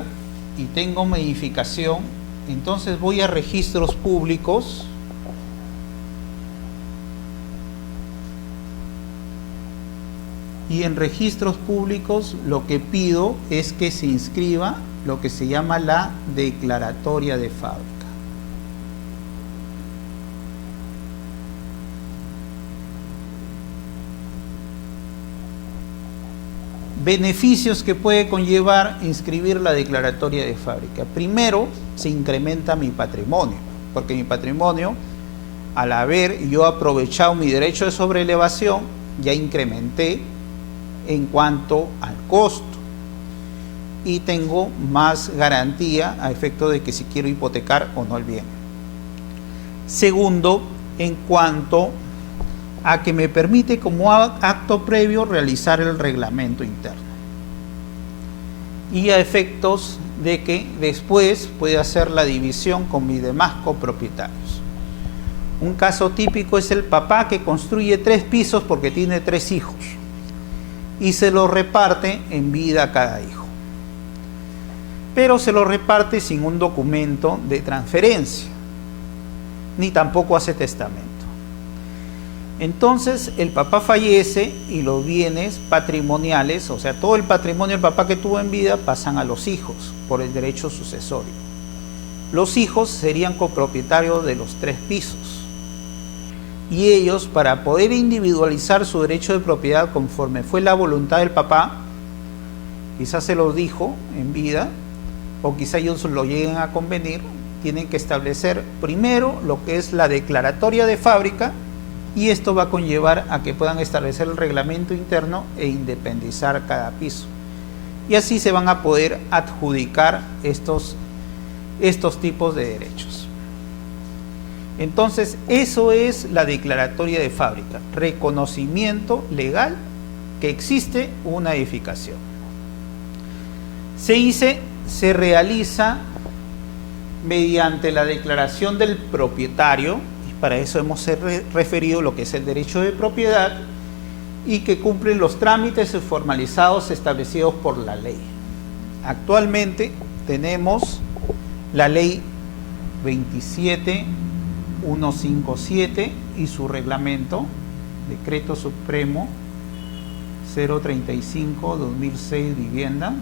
y tengo mi edificación, entonces voy a registros públicos y en registros públicos lo que pido es que se inscriba lo que se llama la declaratoria de fábrica. Beneficios que puede conllevar inscribir la declaratoria de fábrica. Primero, se incrementa mi patrimonio, porque mi patrimonio, al haber yo aprovechado mi derecho de sobrelevación, ya incrementé en cuanto al costo y tengo más garantía a efecto de que si quiero hipotecar o no el bien. Segundo, en cuanto a que me permite como acto previo realizar el reglamento interno y a efectos de que después puede hacer la división con mis demás copropietarios. Un caso típico es el papá que construye 3 pisos porque tiene 3 hijos y se los reparte en vida a cada hijo, pero se los reparte sin un documento de transferencia, ni tampoco hace testamento. Entonces el papá fallece y los bienes patrimoniales, o sea, todo el patrimonio del papá que tuvo en vida, pasan a los hijos por el derecho sucesorio. Los hijos serían copropietarios de los 3 pisos y ellos, para poder individualizar su derecho de propiedad conforme fue la voluntad del papá, quizás se los dijo en vida o quizás ellos lo lleguen a convenir, tienen que establecer primero lo que es la declaratoria de fábrica. Y esto va a conllevar a que puedan establecer el reglamento interno e independizar cada piso. Y así se van a poder adjudicar estos tipos de derechos. Entonces, eso es la declaratoria de fábrica, reconocimiento legal que existe una edificación. Se realiza mediante la declaración del propietario. Para eso hemos referido lo que es el derecho de propiedad y que cumplen los trámites formalizados establecidos por la ley. Actualmente tenemos la ley 27157 y su reglamento, Decreto Supremo 035/2006 Vivienda.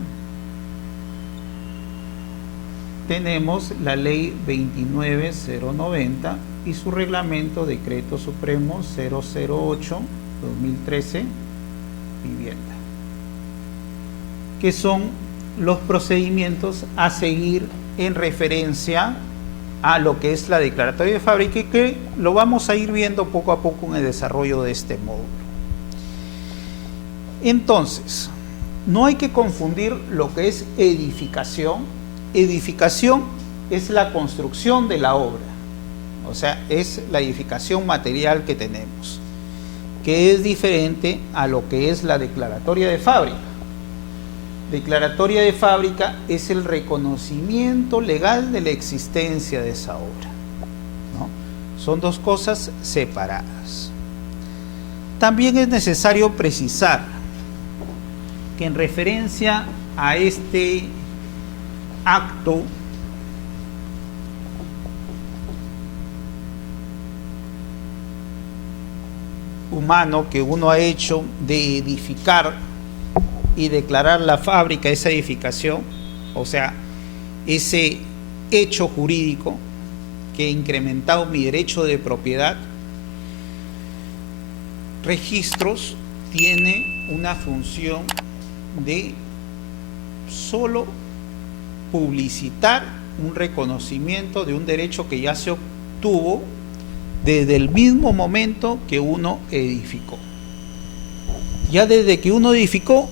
Tenemos la ley 29090 y su reglamento Decreto Supremo 008-2013, vivienda, que son los procedimientos a seguir en referencia a lo que es la declaratoria de fábrica, y que lo vamos a ir viendo poco a poco en el desarrollo de este módulo. Entonces, no hay que confundir lo que es edificación. Edificación es la construcción de la obra, o sea, es la edificación material que tenemos, que es diferente a lo que es la declaratoria de fábrica. Declaratoria de fábrica es el reconocimiento legal de la existencia de esa obra, ¿no? Son dos cosas separadas. También es necesario precisar que en referencia a este acto humano que uno ha hecho de edificar y declarar la fábrica, esa edificación, o sea, ese hecho jurídico que ha incrementado mi derecho de propiedad, registros tiene una función de solo publicitar un reconocimiento de un derecho que ya se obtuvo desde el mismo momento que uno edificó. Ya desde que uno edificó,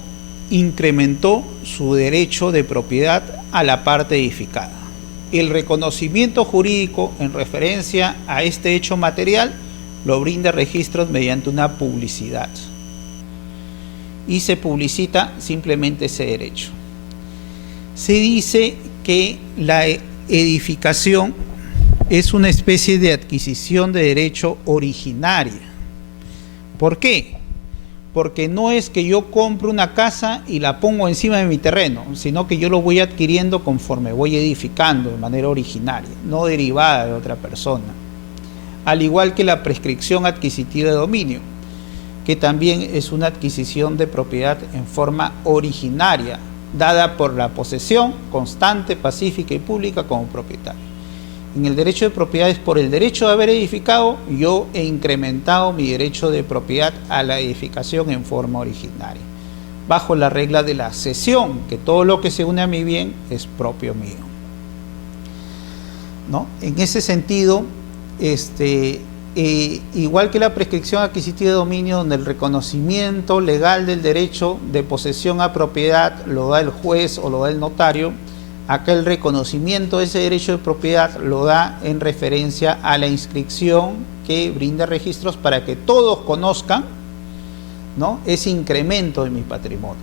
incrementó su derecho de propiedad a la parte edificada. El reconocimiento jurídico en referencia a este hecho material lo brinda registros mediante una publicidad, y se publicita simplemente ese derecho. Se dice que la edificación es una especie de adquisición de derecho originaria. ¿Por qué? Porque no es que yo compro una casa y la pongo encima de mi terreno, sino que yo lo voy adquiriendo conforme voy edificando de manera originaria, no derivada de otra persona. Al igual que la prescripción adquisitiva de dominio, que también es una adquisición de propiedad en forma originaria, dada por la posesión constante, pacífica y pública como propietario. En el derecho de propiedad es por el derecho de haber edificado, yo he incrementado mi derecho de propiedad a la edificación en forma originaria, bajo la regla de la cesión, que todo lo que se une a mi bien es propio mío, ¿no? En ese sentido, igual que la prescripción adquisitiva de dominio, donde el reconocimiento legal del derecho de posesión a propiedad lo da el juez o lo da el notario, acá el reconocimiento de ese derecho de propiedad lo da en referencia a la inscripción que brinda registros para que todos conozcan, ¿no?, ese incremento de mi patrimonio.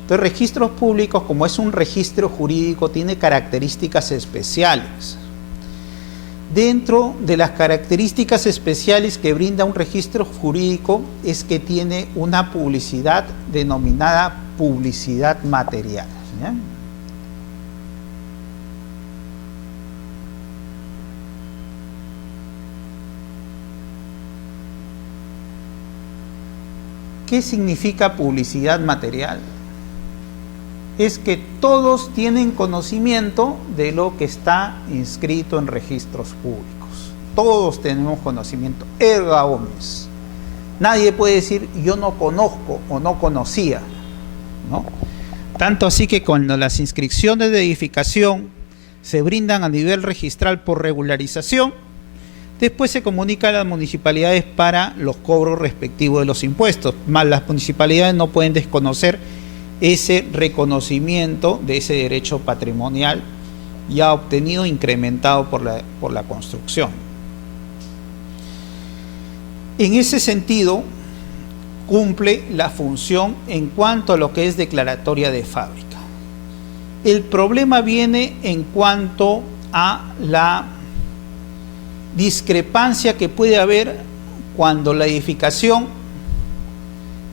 Entonces, registros públicos, como es un registro jurídico, tiene características especiales. Dentro de las características especiales que brinda un registro jurídico es que tiene una publicidad denominada publicidad material, ¿ya? ¿Qué significa publicidad material? Es que todos tienen conocimiento de lo que está inscrito en registros públicos. Todos tenemos conocimiento, erga omnes. Nadie puede decir yo no conozco o no conocía, ¿no? Tanto así que cuando las inscripciones de edificación se brindan a nivel registral por regularización, después se comunica a las municipalidades para los cobros respectivos de los impuestos, más las municipalidades no pueden desconocer ese reconocimiento de ese derecho patrimonial ya obtenido, incrementado por la construcción. En ese sentido, cumple la función en cuanto a lo que es declaratoria de fábrica. El problema viene en cuanto a la discrepancia que puede haber cuando la edificación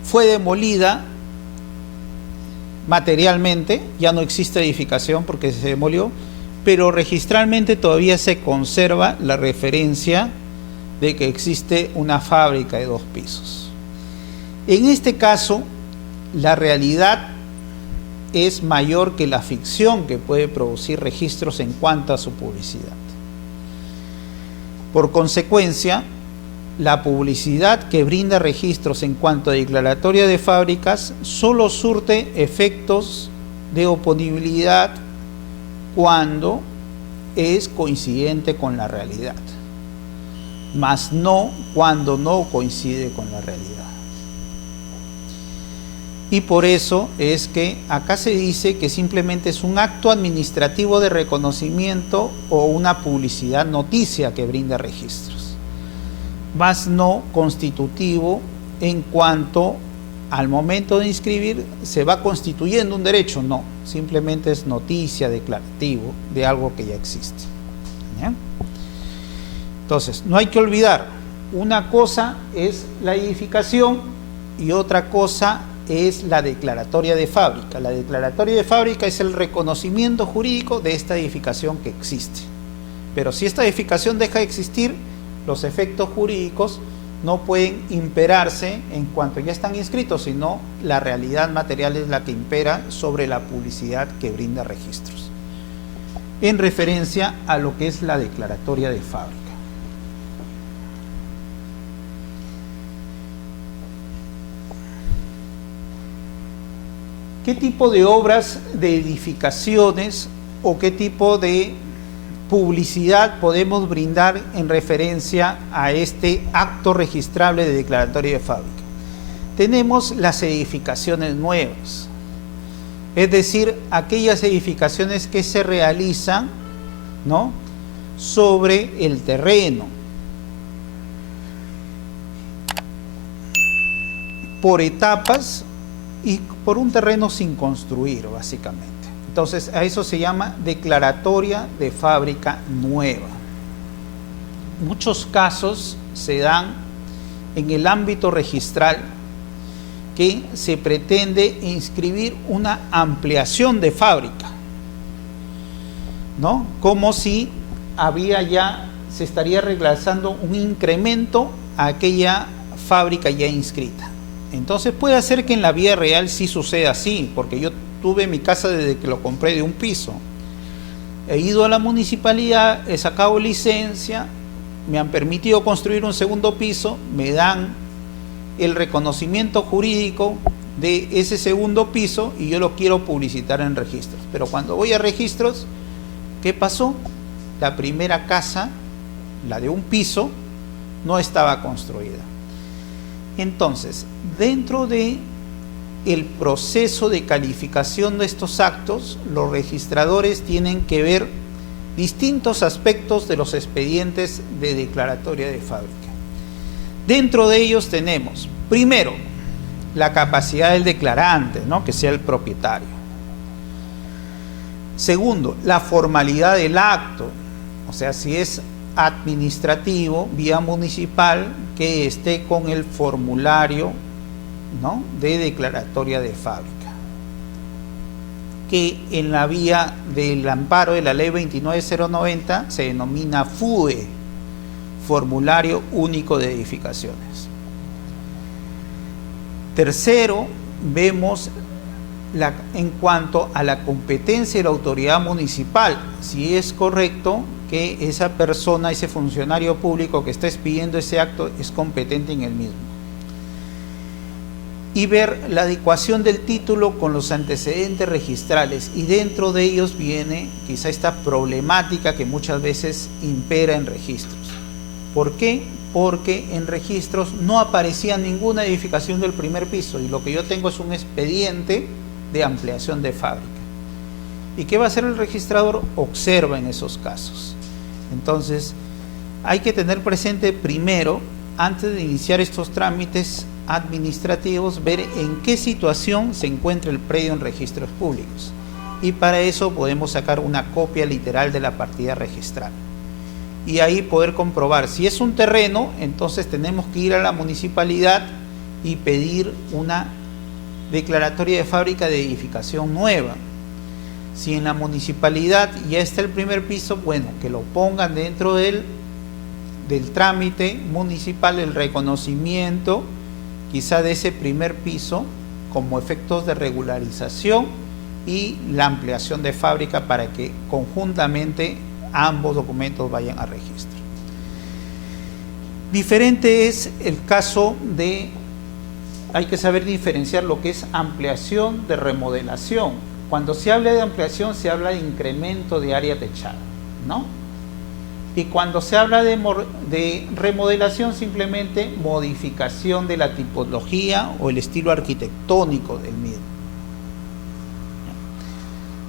fue demolida materialmente, ya no existe edificación porque se demolió, pero registralmente todavía se conserva la referencia de que existe una fábrica de 2 pisos. En este caso, la realidad es mayor que la ficción que puede producir registros en cuanto a su publicidad. Por consecuencia, la publicidad que brinda registros en cuanto a declaratoria de fábricas solo surte efectos de oponibilidad cuando es coincidente con la realidad, mas no cuando no coincide con la realidad. Y por eso es que acá se dice que simplemente es un acto administrativo de reconocimiento o una publicidad noticia que brinda registros, más no constitutivo en cuanto al momento de inscribir se va constituyendo un derecho, no, simplemente es noticia, declarativo de algo que ya existe. ¿Ya? Entonces, no hay que olvidar, una cosa es la edificación y otra cosa es la declaratoria de fábrica. La declaratoria de fábrica es el reconocimiento jurídico de esta edificación que existe. Pero si esta edificación deja de existir, los efectos jurídicos no pueden imperarse en cuanto ya están inscritos, sino la realidad material es la que impera sobre la publicidad que brinda registros, en referencia a lo que es la declaratoria de fábrica. ¿Qué tipo de obras de edificaciones o qué tipo de publicidad podemos brindar en referencia a este acto registrable de declaratoria de fábrica? Tenemos las edificaciones nuevas, es decir, aquellas edificaciones que se realizan, ¿no?, sobre el terreno, por etapas y por un terreno sin construir, básicamente. Entonces, a eso se llama declaratoria de fábrica nueva. Muchos casos se dan en el ámbito registral que se pretende inscribir una ampliación de fábrica, ¿no? Como si se estaría realizando un incremento a aquella fábrica ya inscrita. Entonces puede ser que en la vida real sí suceda así, porque yo tuve mi casa desde que lo compré de un piso. He ido a la municipalidad, he sacado licencia, me han permitido construir un segundo piso, me dan el reconocimiento jurídico de ese segundo piso y yo lo quiero publicitar en registros. Pero cuando voy a registros, ¿qué pasó? La primera casa, la de un piso, no estaba construida. Entonces, dentro de el proceso de calificación de estos actos, los registradores tienen que ver distintos aspectos de los expedientes de declaratoria de fábrica. Dentro de ellos tenemos, primero, la capacidad del declarante, ¿no?, que sea el propietario. Segundo, la formalidad del acto, o sea, si es administrativo, vía municipal, que esté con el formulario, ¿no?, de declaratoria de fábrica, que en la vía del amparo de la ley 29090 se denomina FUE, formulario único de edificaciones. Tercero, vemos en cuanto a la competencia de la autoridad municipal, si es correcto que esa persona, ese funcionario público que está expidiendo ese acto es competente en el mismo. Y ver la adecuación del título con los antecedentes registrales, y dentro de ellos viene quizá esta problemática que muchas veces impera en registros. ¿Por qué? Porque en registros no aparecía ninguna edificación del primer piso y lo que yo tengo es un expediente de ampliación de fábrica. ¿Y qué va a hacer el registrador? Observa en esos casos. Entonces, hay que tener presente primero, antes de iniciar estos trámites administrativos, ver en qué situación se encuentra el predio en registros públicos. Y para eso podemos sacar una copia literal de la partida registral. Y ahí poder comprobar. Si es un terreno, entonces tenemos que ir a la municipalidad y pedir una declaratoria de fábrica de edificación nueva. Si en la municipalidad ya está el primer piso, bueno, que lo pongan dentro del trámite municipal, el reconocimiento quizá de ese primer piso como efectos de regularización y la ampliación de fábrica para que conjuntamente ambos documentos vayan a registro. Diferente es el caso de, hay que saber diferenciar lo que es ampliación de remodelación. Cuando se habla de ampliación se habla de incremento de área techada, ¿no? Y cuando se habla de remodelación, simplemente modificación de la tipología o el estilo arquitectónico del mismo.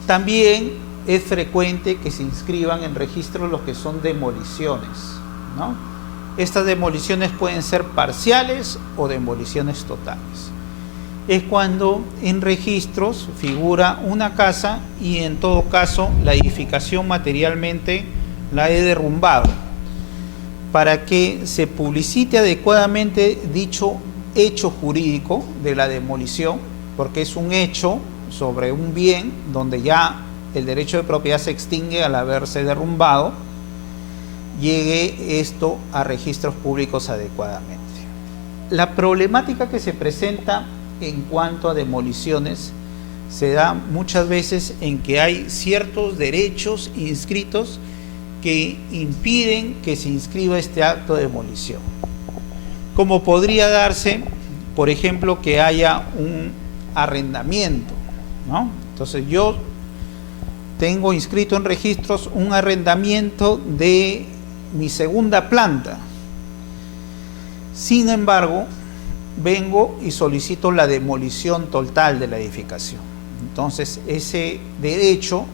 También es frecuente que se inscriban en registros los que son demoliciones, ¿no? Estas demoliciones pueden ser parciales o demoliciones totales. Es cuando en registros figura una casa y en todo caso la edificación materialmente la he derrumbado, para que se publicite adecuadamente dicho hecho jurídico de la demolición, porque es un hecho sobre un bien donde ya el derecho de propiedad se extingue al haberse derrumbado, llegue esto a registros públicos adecuadamente. La problemática que se presenta en cuanto a demoliciones se da muchas veces en que hay ciertos derechos inscritos que impiden que se inscriba este acto de demolición. Como podría darse, por ejemplo, que haya un arrendamiento, ¿no? Entonces yo tengo inscrito en registros un arrendamiento de mi segunda planta. Sin embargo, vengo y solicito la demolición total de la edificación. Entonces, ese derecho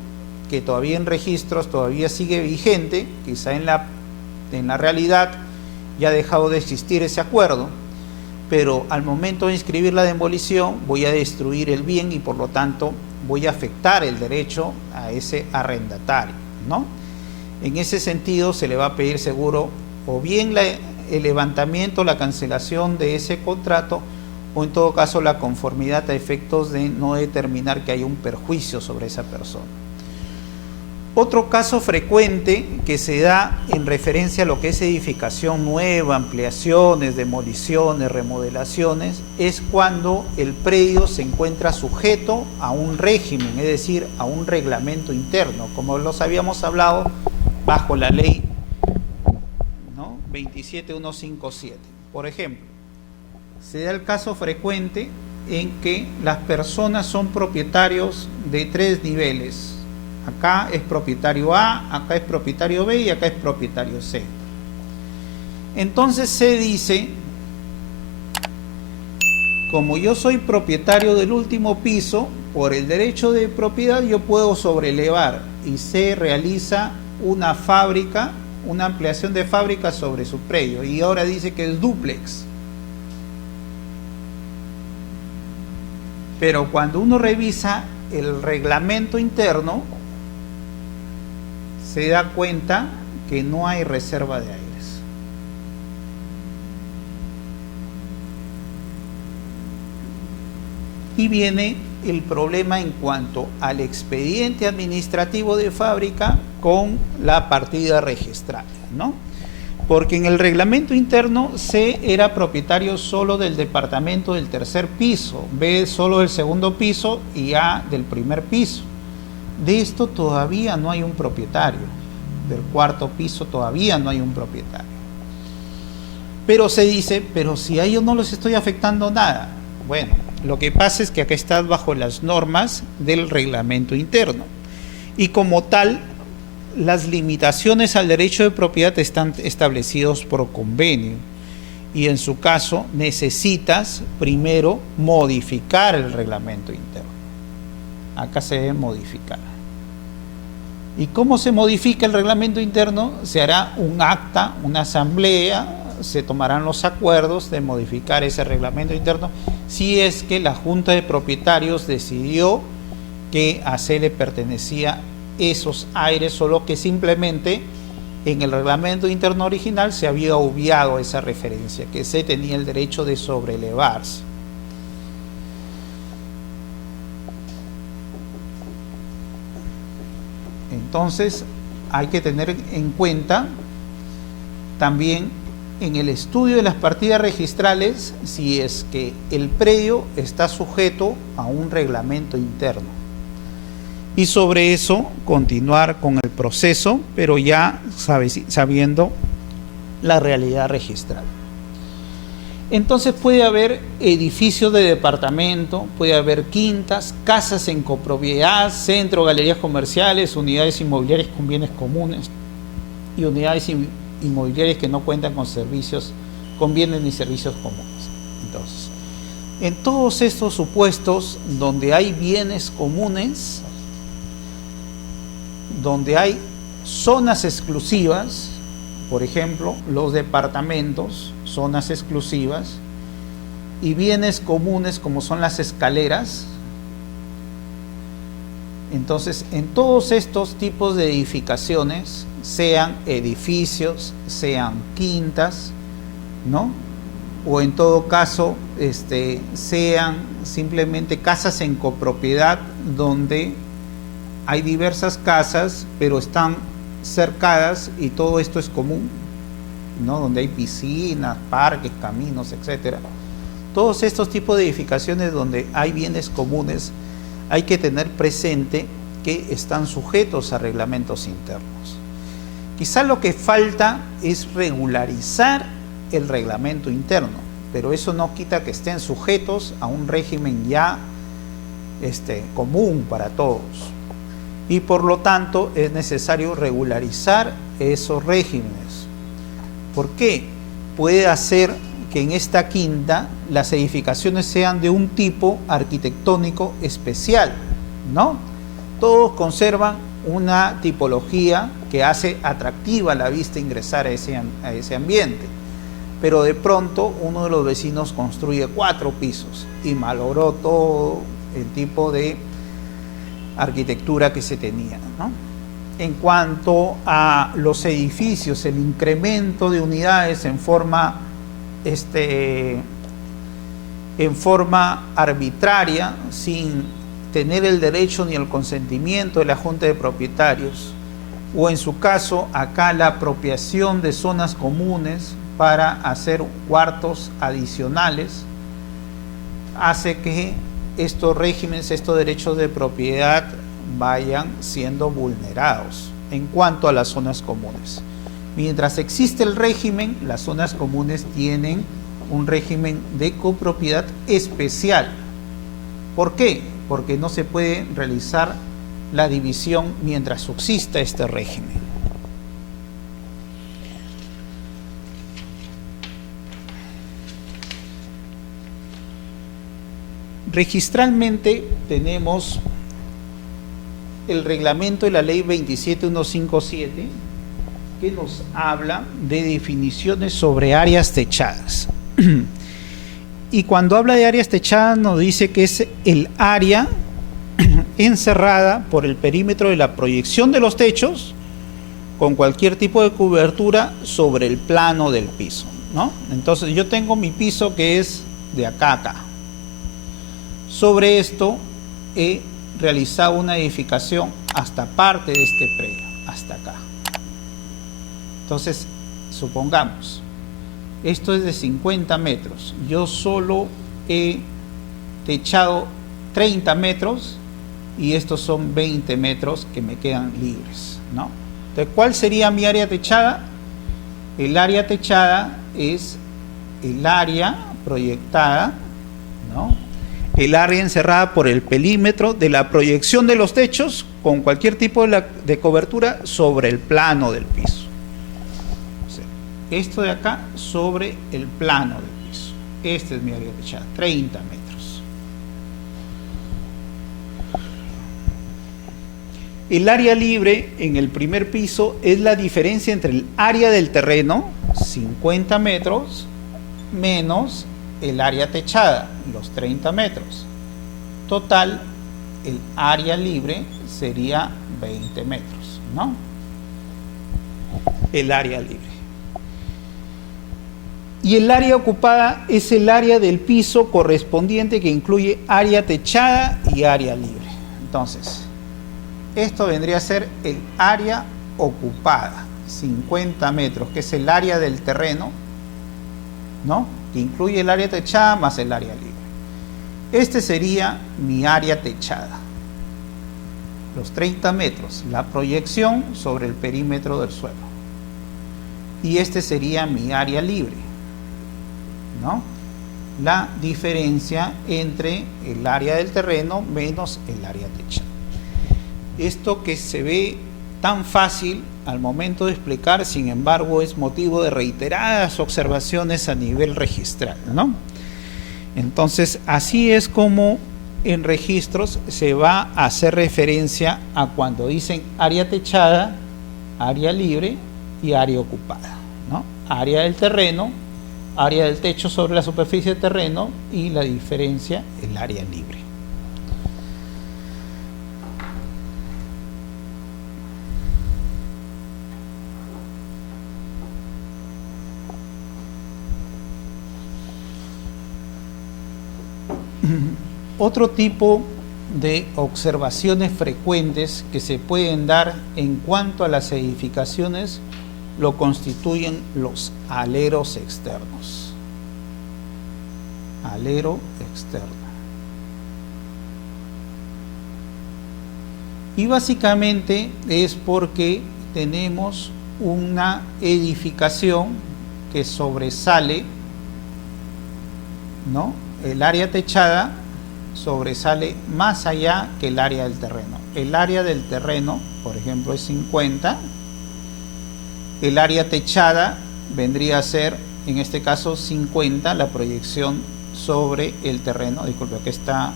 que todavía en registros todavía sigue vigente, quizá en la realidad ya ha dejado de existir ese acuerdo, pero al momento de inscribir la demolición voy a destruir el bien y por lo tanto voy a afectar el derecho a ese arrendatario, ¿no? En ese sentido se le va a pedir seguro o bien el levantamiento, la cancelación de ese contrato o en todo caso la conformidad a efectos de no determinar que hay un perjuicio sobre esa persona. Otro caso frecuente que se da en referencia a lo que es edificación nueva, ampliaciones, demoliciones, remodelaciones, es cuando el predio se encuentra sujeto a un régimen, es decir, a un reglamento interno, como los habíamos hablado bajo la ley, ¿no? 27157. Por ejemplo, se da el caso frecuente en que las personas son propietarios de 3 niveles. Acá es propietario A, acá es propietario B y acá es propietario C. Entonces se dice, como yo soy propietario del último piso, por el derecho de propiedad yo puedo sobrelevar y se realiza una fábrica, una ampliación de fábrica sobre su predio y ahora dice que es dúplex. Pero cuando uno revisa el reglamento interno, se da cuenta que no hay reserva de aires. Y viene el problema en cuanto al expediente administrativo de fábrica con la partida registral, ¿no? Porque en el reglamento interno C era propietario solo del departamento del 3er piso, B solo del 2º piso y A del 1er piso. De esto todavía no hay un propietario, del 4º piso todavía no hay un propietario. Pero se dice, pero si a ellos no les estoy afectando nada. Bueno, lo que pasa es que acá estás bajo las normas del reglamento interno y como tal las limitaciones al derecho de propiedad están establecidos por convenio y en su caso necesitas primero modificar el reglamento interno. Acá se debe modificar. ¿Y cómo se modifica el reglamento interno? Se hará un acta, una asamblea, se tomarán los acuerdos de modificar ese reglamento interno si es que la Junta de Propietarios decidió que a C le pertenecía esos aires, solo que simplemente en el reglamento interno original se había obviado esa referencia, que C tenía el derecho de sobrelevarse. Entonces hay que tener en cuenta también en el estudio de las partidas registrales si es que el predio está sujeto a un reglamento interno. Y sobre eso continuar con el proceso, pero ya sabiendo la realidad registral. Entonces puede haber edificios de departamento, puede haber quintas, casas en copropiedad, centros, galerías comerciales, unidades inmobiliarias con bienes comunes y unidades inmobiliarias que no cuentan con servicios, con bienes ni servicios comunes. Entonces, en todos estos supuestos donde hay bienes comunes, donde hay zonas exclusivas, por ejemplo, los departamentos, zonas exclusivas, y bienes comunes como son las escaleras. Entonces, en todos estos tipos de edificaciones, sean edificios, sean quintas, ¿no? O en todo caso, sean simplemente casas en copropiedad donde hay diversas casas, pero están cercadas y todo esto es común, ¿no? Donde hay piscinas, parques, caminos, etcétera. Todos estos tipos de edificaciones donde hay bienes comunes, hay que tener presente que están sujetos a reglamentos internos. Quizá lo que falta es regularizar el reglamento interno, pero eso no quita que estén sujetos a un régimen ya común para todos. Y por lo tanto es necesario regularizar esos regímenes. ¿Por qué? Puede hacer que en esta quinta las edificaciones sean de un tipo arquitectónico especial, ¿no? Todos conservan una tipología que hace atractiva a la vista ingresar a ese ambiente, pero de pronto uno de los vecinos construye 4 pisos y malogró todo el tipo de arquitectura que se tenía, ¿no? En cuanto a los edificios, el incremento de unidades en forma arbitraria, sin tener el derecho ni el consentimiento de la Junta de Propietarios, o en su caso acá la apropiación de zonas comunes para hacer cuartos adicionales, hace que estos regímenes, estos derechos de propiedad vayan siendo vulnerados en cuanto a las zonas comunes. Mientras existe el régimen, las zonas comunes tienen un régimen de copropiedad especial. ¿Por qué? Porque no se puede realizar la división mientras subsista este régimen. Registralmente tenemos el reglamento de la ley 27157 que nos habla de definiciones sobre áreas techadas. Y cuando habla de áreas techadas nos dice que es el área encerrada por el perímetro de la proyección de los techos con cualquier tipo de cobertura sobre el plano del piso, ¿no? Entonces yo tengo mi piso que es de acá a acá. Sobre esto he realizado una edificación hasta parte de este predio, hasta acá. Entonces, supongamos, esto es de 50 metros. Yo solo he techado 30 metros y estos son 20 metros que me quedan libres, ¿no? Entonces, ¿cuál sería mi área techada? El área techada es el área proyectada, ¿no? El área encerrada por el perímetro de la proyección de los techos con cualquier tipo de cobertura sobre el plano del piso. O sea, esto de acá sobre el plano del piso. Este es mi área techada, 30 metros. El área libre en el primer piso es la diferencia entre el área del terreno, 50 metros, menos el área techada, los 30 metros. Total, el área libre sería 20 metros, ¿no? El área libre. Y el área ocupada es el área del piso correspondiente que incluye área techada y área libre. Entonces, esto vendría a ser el área ocupada, 50 metros, que es el área del terreno, ¿no? Que incluye el área techada más el área libre. Este sería mi área techada. Los 30 metros, la proyección sobre el perímetro del suelo. y este sería mi área libre, ¿no? La diferencia entre el área del terreno menos el área techada. Esto que se ve tan fácil al momento de explicar, sin embargo, es motivo de reiteradas observaciones a nivel registral, ¿no? Entonces, así es como en registros se va a hacer referencia a cuando dicen área techada, área libre y área ocupada, ¿no? Área del terreno, área del techo sobre la superficie de terreno y la diferencia, el área libre. Otro tipo de observaciones frecuentes que se pueden dar en cuanto a las edificaciones lo constituyen los aleros externos. Alero externo. Y básicamente es porque tenemos una edificación que sobresale, ¿no? El área techada sobresale más allá que el área del terreno. El área del terreno, por ejemplo, es 50. El área techada vendría a ser, en este caso, 50, la proyección sobre el terreno. Disculpe, aquí está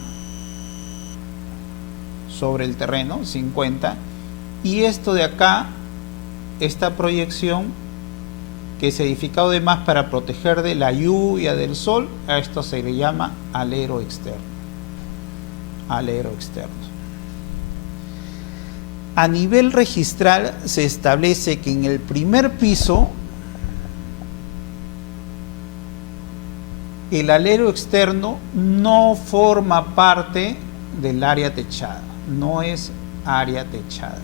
sobre el terreno, 50. Y esto de acá, esta proyección que es edificado de más para proteger de la lluvia, del sol, a esto se le llama alero externo. Alero externo. A nivel registral se establece que en el primer piso el alero externo no forma parte del área techada, no es área techada.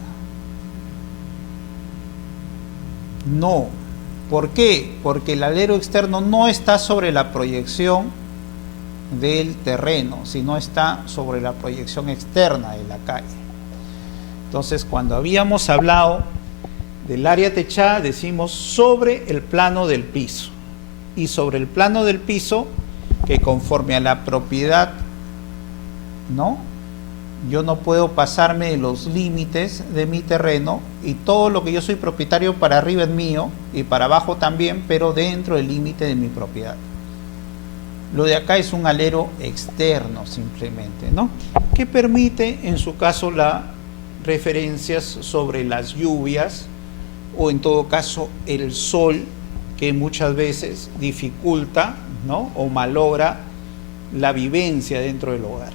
No. ¿Por qué? Porque el alero externo no está sobre la proyección del terreno, sino está sobre la proyección externa de la calle. Entonces, cuando habíamos hablado del área techada, decimos sobre el plano del piso. Y sobre el plano del piso, que conforme a la propiedad, ¿no? Yo no puedo pasarme de los límites de mi terreno, y todo lo que yo soy propietario para arriba es mío y para abajo también, pero dentro del límite de mi propiedad. Lo de acá es un alero externo simplemente, ¿no? Que permite en su caso las referencias sobre las lluvias o en todo caso el sol, que muchas veces dificulta, ¿no? O malogra la vivencia dentro del hogar.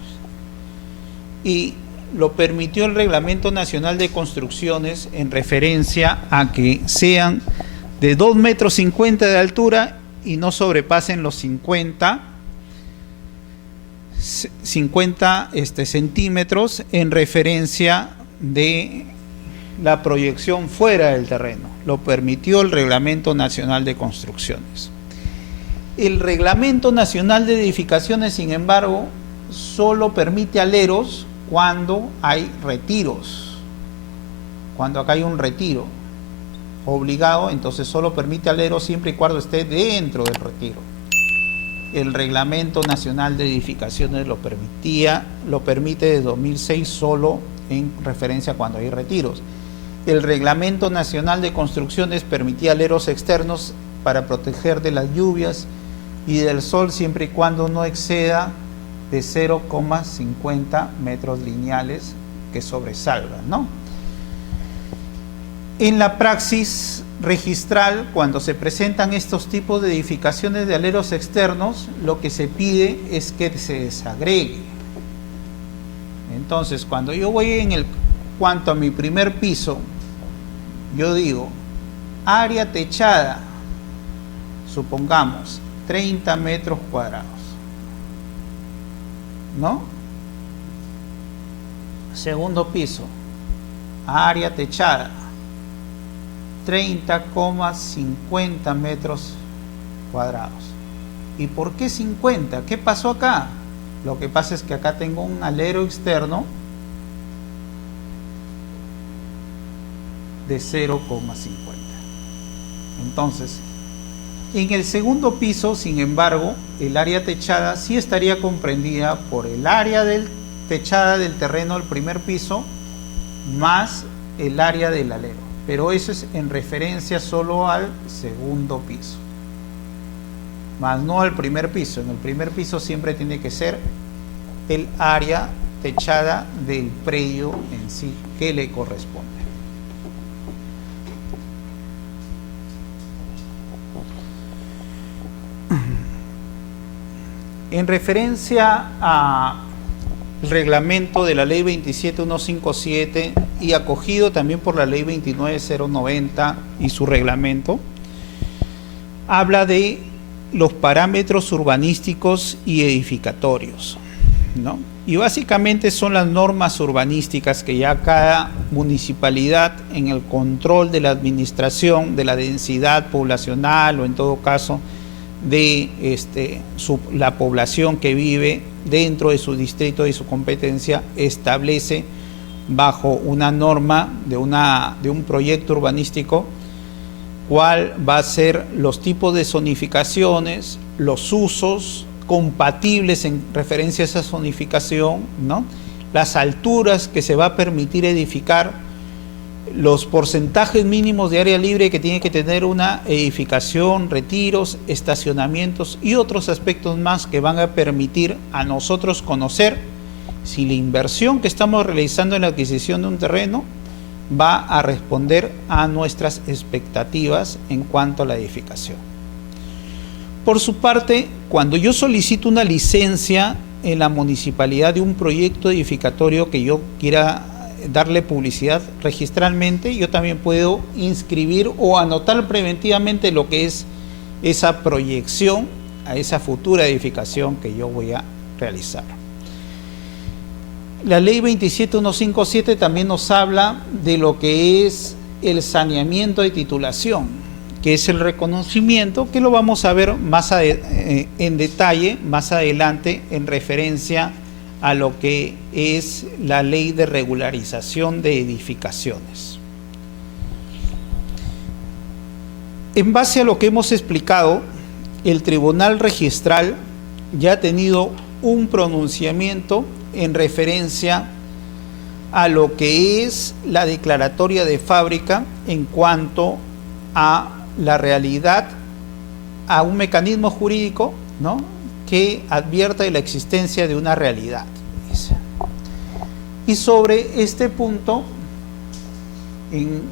Y lo permitió el Reglamento Nacional de Construcciones en referencia a que sean de 2,50 metros de altura y no sobrepasen los 50 centímetros en referencia de la proyección fuera del terreno. Lo permitió el Reglamento Nacional de Construcciones. El Reglamento Nacional de Edificaciones, sin embargo, solo permite aleros cuando hay retiros. Cuando acá hay un retiro obligado, entonces solo permite aleros siempre y cuando esté dentro del retiro. El Reglamento Nacional de Edificaciones lo permite desde 2006 solo en referencia a cuando hay retiros. El Reglamento Nacional de Construcciones permitía aleros externos para proteger de las lluvias y del sol siempre y cuando no exceda de 0,50 metros lineales que sobresalgan, ¿no? En la praxis registral, cuando se presentan estos tipos de edificaciones de aleros externos, lo que se pide es que se desagregue. Entonces, cuando yo voy cuanto a mi primer piso, yo digo, área techada, supongamos, 30 metros cuadrados. ¿No? Segundo piso, área techada, 30,50 metros cuadrados. ¿Y por qué 50? ¿Qué pasó acá? Lo que pasa es que acá tengo un alero externo de 0,50. Entonces, en el segundo piso, sin embargo, el área techada sí estaría comprendida por el área techada del terreno del primer piso más el área del alero, pero eso es en referencia solo al segundo piso, más no al primer piso. En el primer piso siempre tiene que ser el área techada del predio en sí que le corresponde. En referencia al reglamento de la ley 27157 y acogido también por la ley 29090 y su reglamento, habla de los parámetros urbanísticos y edificatorios, ¿no? Y básicamente son las normas urbanísticas que ya cada municipalidad, en el control de la administración, de la densidad poblacional o en todo caso de la población que vive dentro de su distrito y su competencia, establece bajo una norma de un proyecto urbanístico cuál va a ser los tipos de zonificaciones, los usos compatibles en referencia a esa zonificación, ¿no? Las alturas que se va a permitir edificar, los porcentajes mínimos de área libre que tiene que tener una edificación, retiros, estacionamientos y otros aspectos más que van a permitir a nosotros conocer si la inversión que estamos realizando en la adquisición de un terreno va a responder a nuestras expectativas en cuanto a la edificación. Por su parte, cuando yo solicito una licencia en la municipalidad de un proyecto edificatorio que yo quiera darle publicidad registralmente, yo también puedo inscribir o anotar preventivamente lo que es esa proyección a esa futura edificación que yo voy a realizar. La ley 27157 también nos habla de lo que es el saneamiento de titulación, que es el reconocimiento, que lo vamos a ver más en detalle más adelante en referencia a lo que es la ley de regularización de edificaciones. En base a lo que hemos explicado, el Tribunal Registral ya ha tenido un pronunciamiento en referencia a lo que es la declaratoria de fábrica en cuanto a la realidad, a un mecanismo jurídico, ¿no?, que advierta de la existencia de una realidad. Y sobre este punto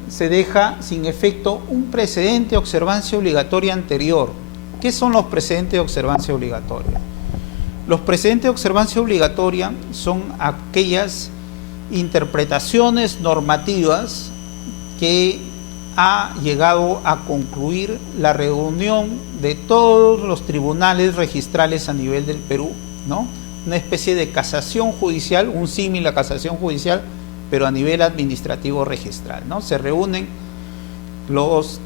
se deja sin efecto un precedente de observancia obligatoria anterior. ¿Qué son los precedentes de observancia obligatoria? Los precedentes de observancia obligatoria son aquellas interpretaciones normativas que ha llegado a concluir la reunión de todos los tribunales registrales a nivel del Perú, ¿no? Una especie de casación judicial, un símil a casación judicial, pero a nivel administrativo registral, ¿no? Se reúnen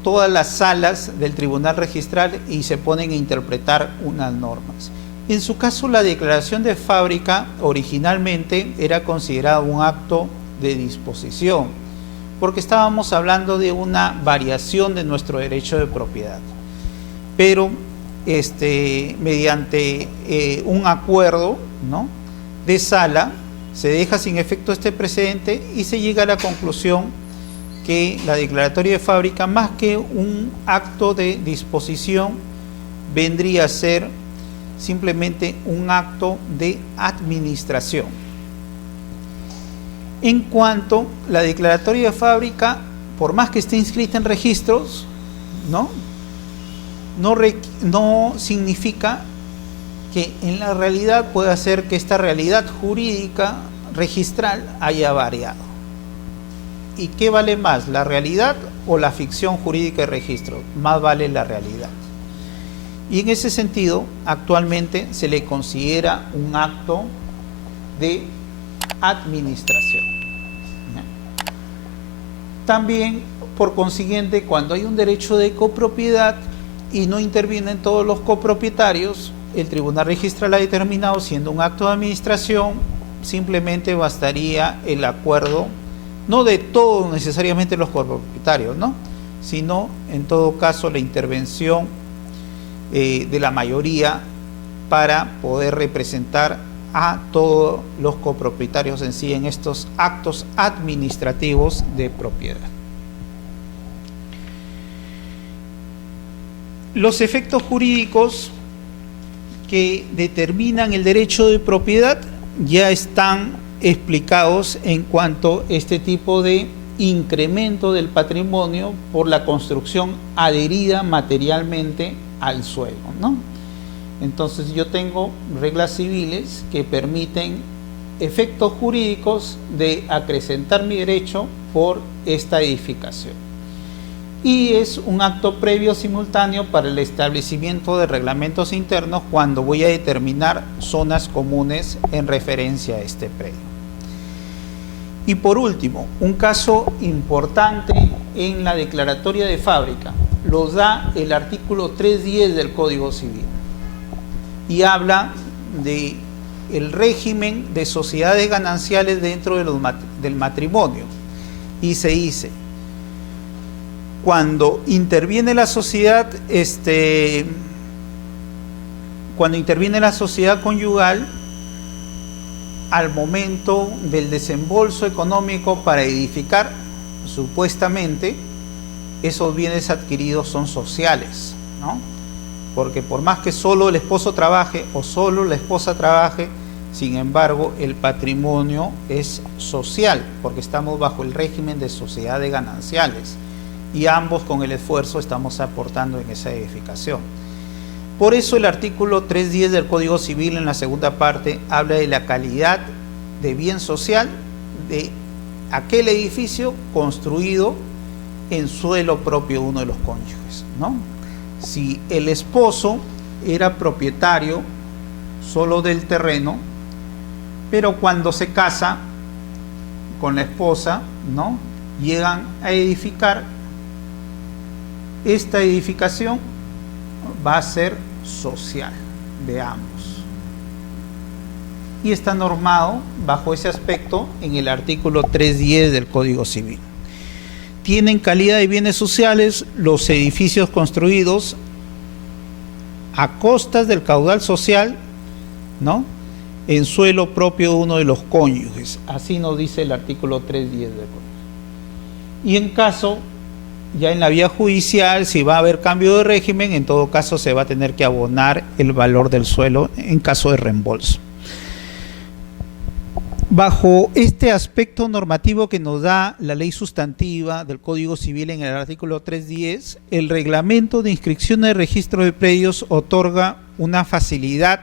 todas las salas del tribunal registral y se ponen a interpretar unas normas. En su caso, la declaración de fábrica originalmente era considerada un acto de disposición, porque estábamos hablando de una variación de nuestro derecho de propiedad. Pero mediante un acuerdo, ¿no?, de sala, se deja sin efecto este precedente y se llega a la conclusión que la declaratoria de fábrica, más que un acto de disposición, vendría a ser simplemente un acto de administración. En cuanto a la declaratoria de fábrica, por más que esté inscrita en registros, no significa que en la realidad pueda ser que esta realidad jurídica registral haya variado. ¿Y qué vale más, la realidad o la ficción jurídica de registro? Más vale la realidad. Y en ese sentido, actualmente se le considera un acto de administración. También, por consiguiente, cuando hay un derecho de copropiedad y no intervienen todos los copropietarios, el Tribunal Registral ha determinado, siendo un acto de administración, simplemente bastaría el acuerdo, no de todos necesariamente los copropietarios, ¿no?, sino en todo caso la intervención de la mayoría para poder representar a todos los copropietarios en sí en estos actos administrativos de propiedad. Los efectos jurídicos que determinan el derecho de propiedad ya están explicados en cuanto a este tipo de incremento del patrimonio por la construcción adherida materialmente al suelo, ¿no? Entonces yo tengo reglas civiles que permiten efectos jurídicos de acrecentar mi derecho por esta edificación. Y es un acto previo simultáneo para el establecimiento de reglamentos internos cuando voy a determinar zonas comunes en referencia a este predio. Y por último, un caso importante en la declaratoria de fábrica, lo da el artículo 310 del Código Civil y habla de el régimen de sociedades gananciales dentro de del matrimonio, y se dice: cuando interviene la sociedad conyugal, al momento del desembolso económico para edificar, supuestamente esos bienes adquiridos son sociales, ¿no? Porque por más que solo el esposo trabaje o solo la esposa trabaje, sin embargo el patrimonio es social, porque estamos bajo el régimen de sociedades gananciales y ambos con el esfuerzo estamos aportando en esa edificación. Por eso el artículo 310 del Código Civil en la segunda parte habla de la calidad de bien social de aquel edificio construido en suelo propio de uno de los cónyuges, ¿no? Si el esposo era propietario solo del terreno, pero cuando se casa con la esposa, ¿no?, llegan a edificar, esta edificación va a ser social de ambos. Y está normado bajo ese aspecto en el artículo 310 del Código Civil. Tienen calidad de bienes sociales los edificios construidos a costas del caudal social, ¿no?, en suelo propio de uno de los cónyuges. Así nos dice el artículo 310 del Código. Y en caso, ya en la vía judicial, si va a haber cambio de régimen, en todo caso se va a tener que abonar el valor del suelo en caso de reembolso. Bajo este aspecto normativo que nos da la ley sustantiva del Código Civil en el artículo 310, el reglamento de inscripción de registro de predios otorga una facilidad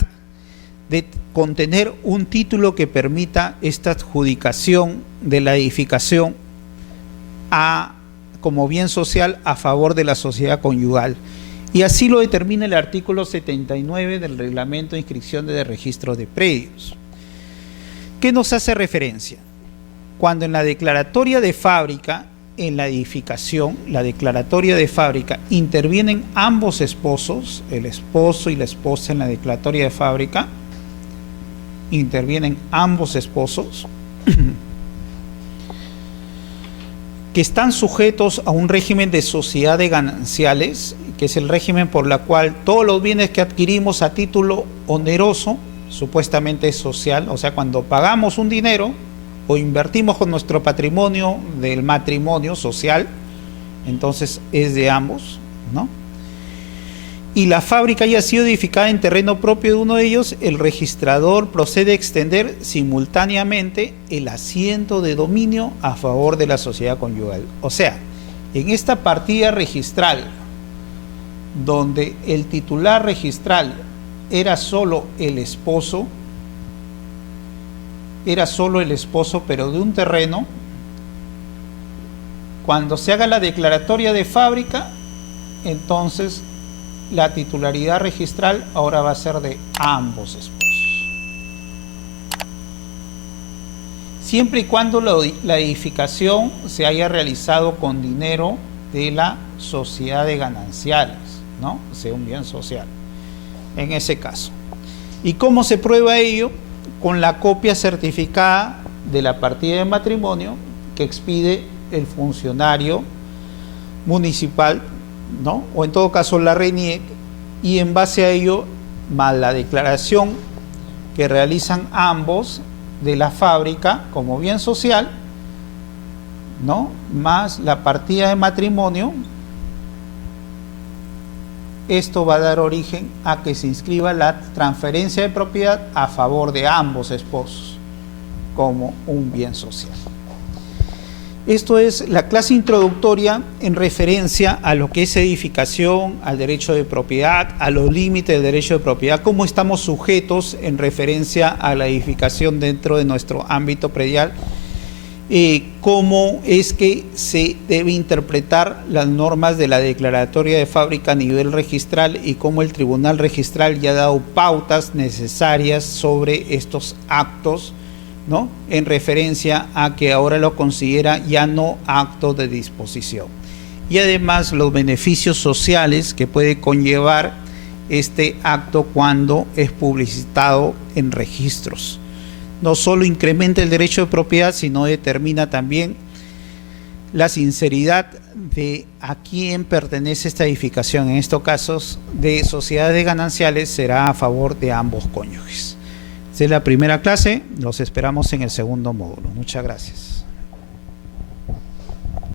de contener un título que permita esta adjudicación de la edificación como bien social a favor de la sociedad conyugal. Y así lo determina el artículo 79 del reglamento de inscripción de registro de predios. ¿Qué nos hace referencia? Cuando en la declaratoria de fábrica, en la edificación, la declaratoria de fábrica, intervienen ambos esposos, el esposo y la esposa en la declaratoria de fábrica, intervienen ambos esposos, que están sujetos a un régimen de sociedades gananciales, que es el régimen por la cual todos los bienes que adquirimos a título oneroso, supuestamente es social, o sea, cuando pagamos un dinero o invertimos con nuestro patrimonio del matrimonio social, entonces es de ambos, ¿no? Y la fábrica haya sido edificada en terreno propio de uno de ellos, el registrador procede a extender simultáneamente el asiento de dominio a favor de la sociedad conyugal. O sea, en esta partida registral, donde el titular registral era solo el esposo, pero de un terreno, cuando se haga la declaratoria de fábrica, entonces la titularidad registral ahora va a ser de ambos esposos. Siempre y cuando la edificación se haya realizado con dinero de la sociedad de gananciales, ¿no?, sea un bien social, en ese caso. ¿Y cómo se prueba ello? Con la copia certificada de la partida de matrimonio que expide el funcionario municipal, ¿no? O en todo caso la RENIEC, y en base a ello, más la declaración que realizan ambos de la fábrica como bien social, ¿no? Más la partida de matrimonio, esto va a dar origen a que se inscriba la transferencia de propiedad a favor de ambos esposos como un bien social. Esto es la clase introductoria en referencia a lo que es edificación, al derecho de propiedad, a los límites del derecho de propiedad, cómo estamos sujetos en referencia a la edificación dentro de nuestro ámbito predial, cómo es que se debe interpretar las normas de la declaratoria de fábrica a nivel registral y cómo el tribunal registral ya ha dado pautas necesarias sobre estos actos, ¿no? En referencia a que ahora lo considera ya no acto de disposición. Y además los beneficios sociales que puede conllevar este acto cuando es publicitado en registros. No solo incrementa el derecho de propiedad, sino determina también la sinceridad de a quién pertenece esta edificación. En estos casos de sociedades gananciales será a favor de ambos cónyuges. Esta es la primera clase, los esperamos en el segundo módulo. Muchas gracias.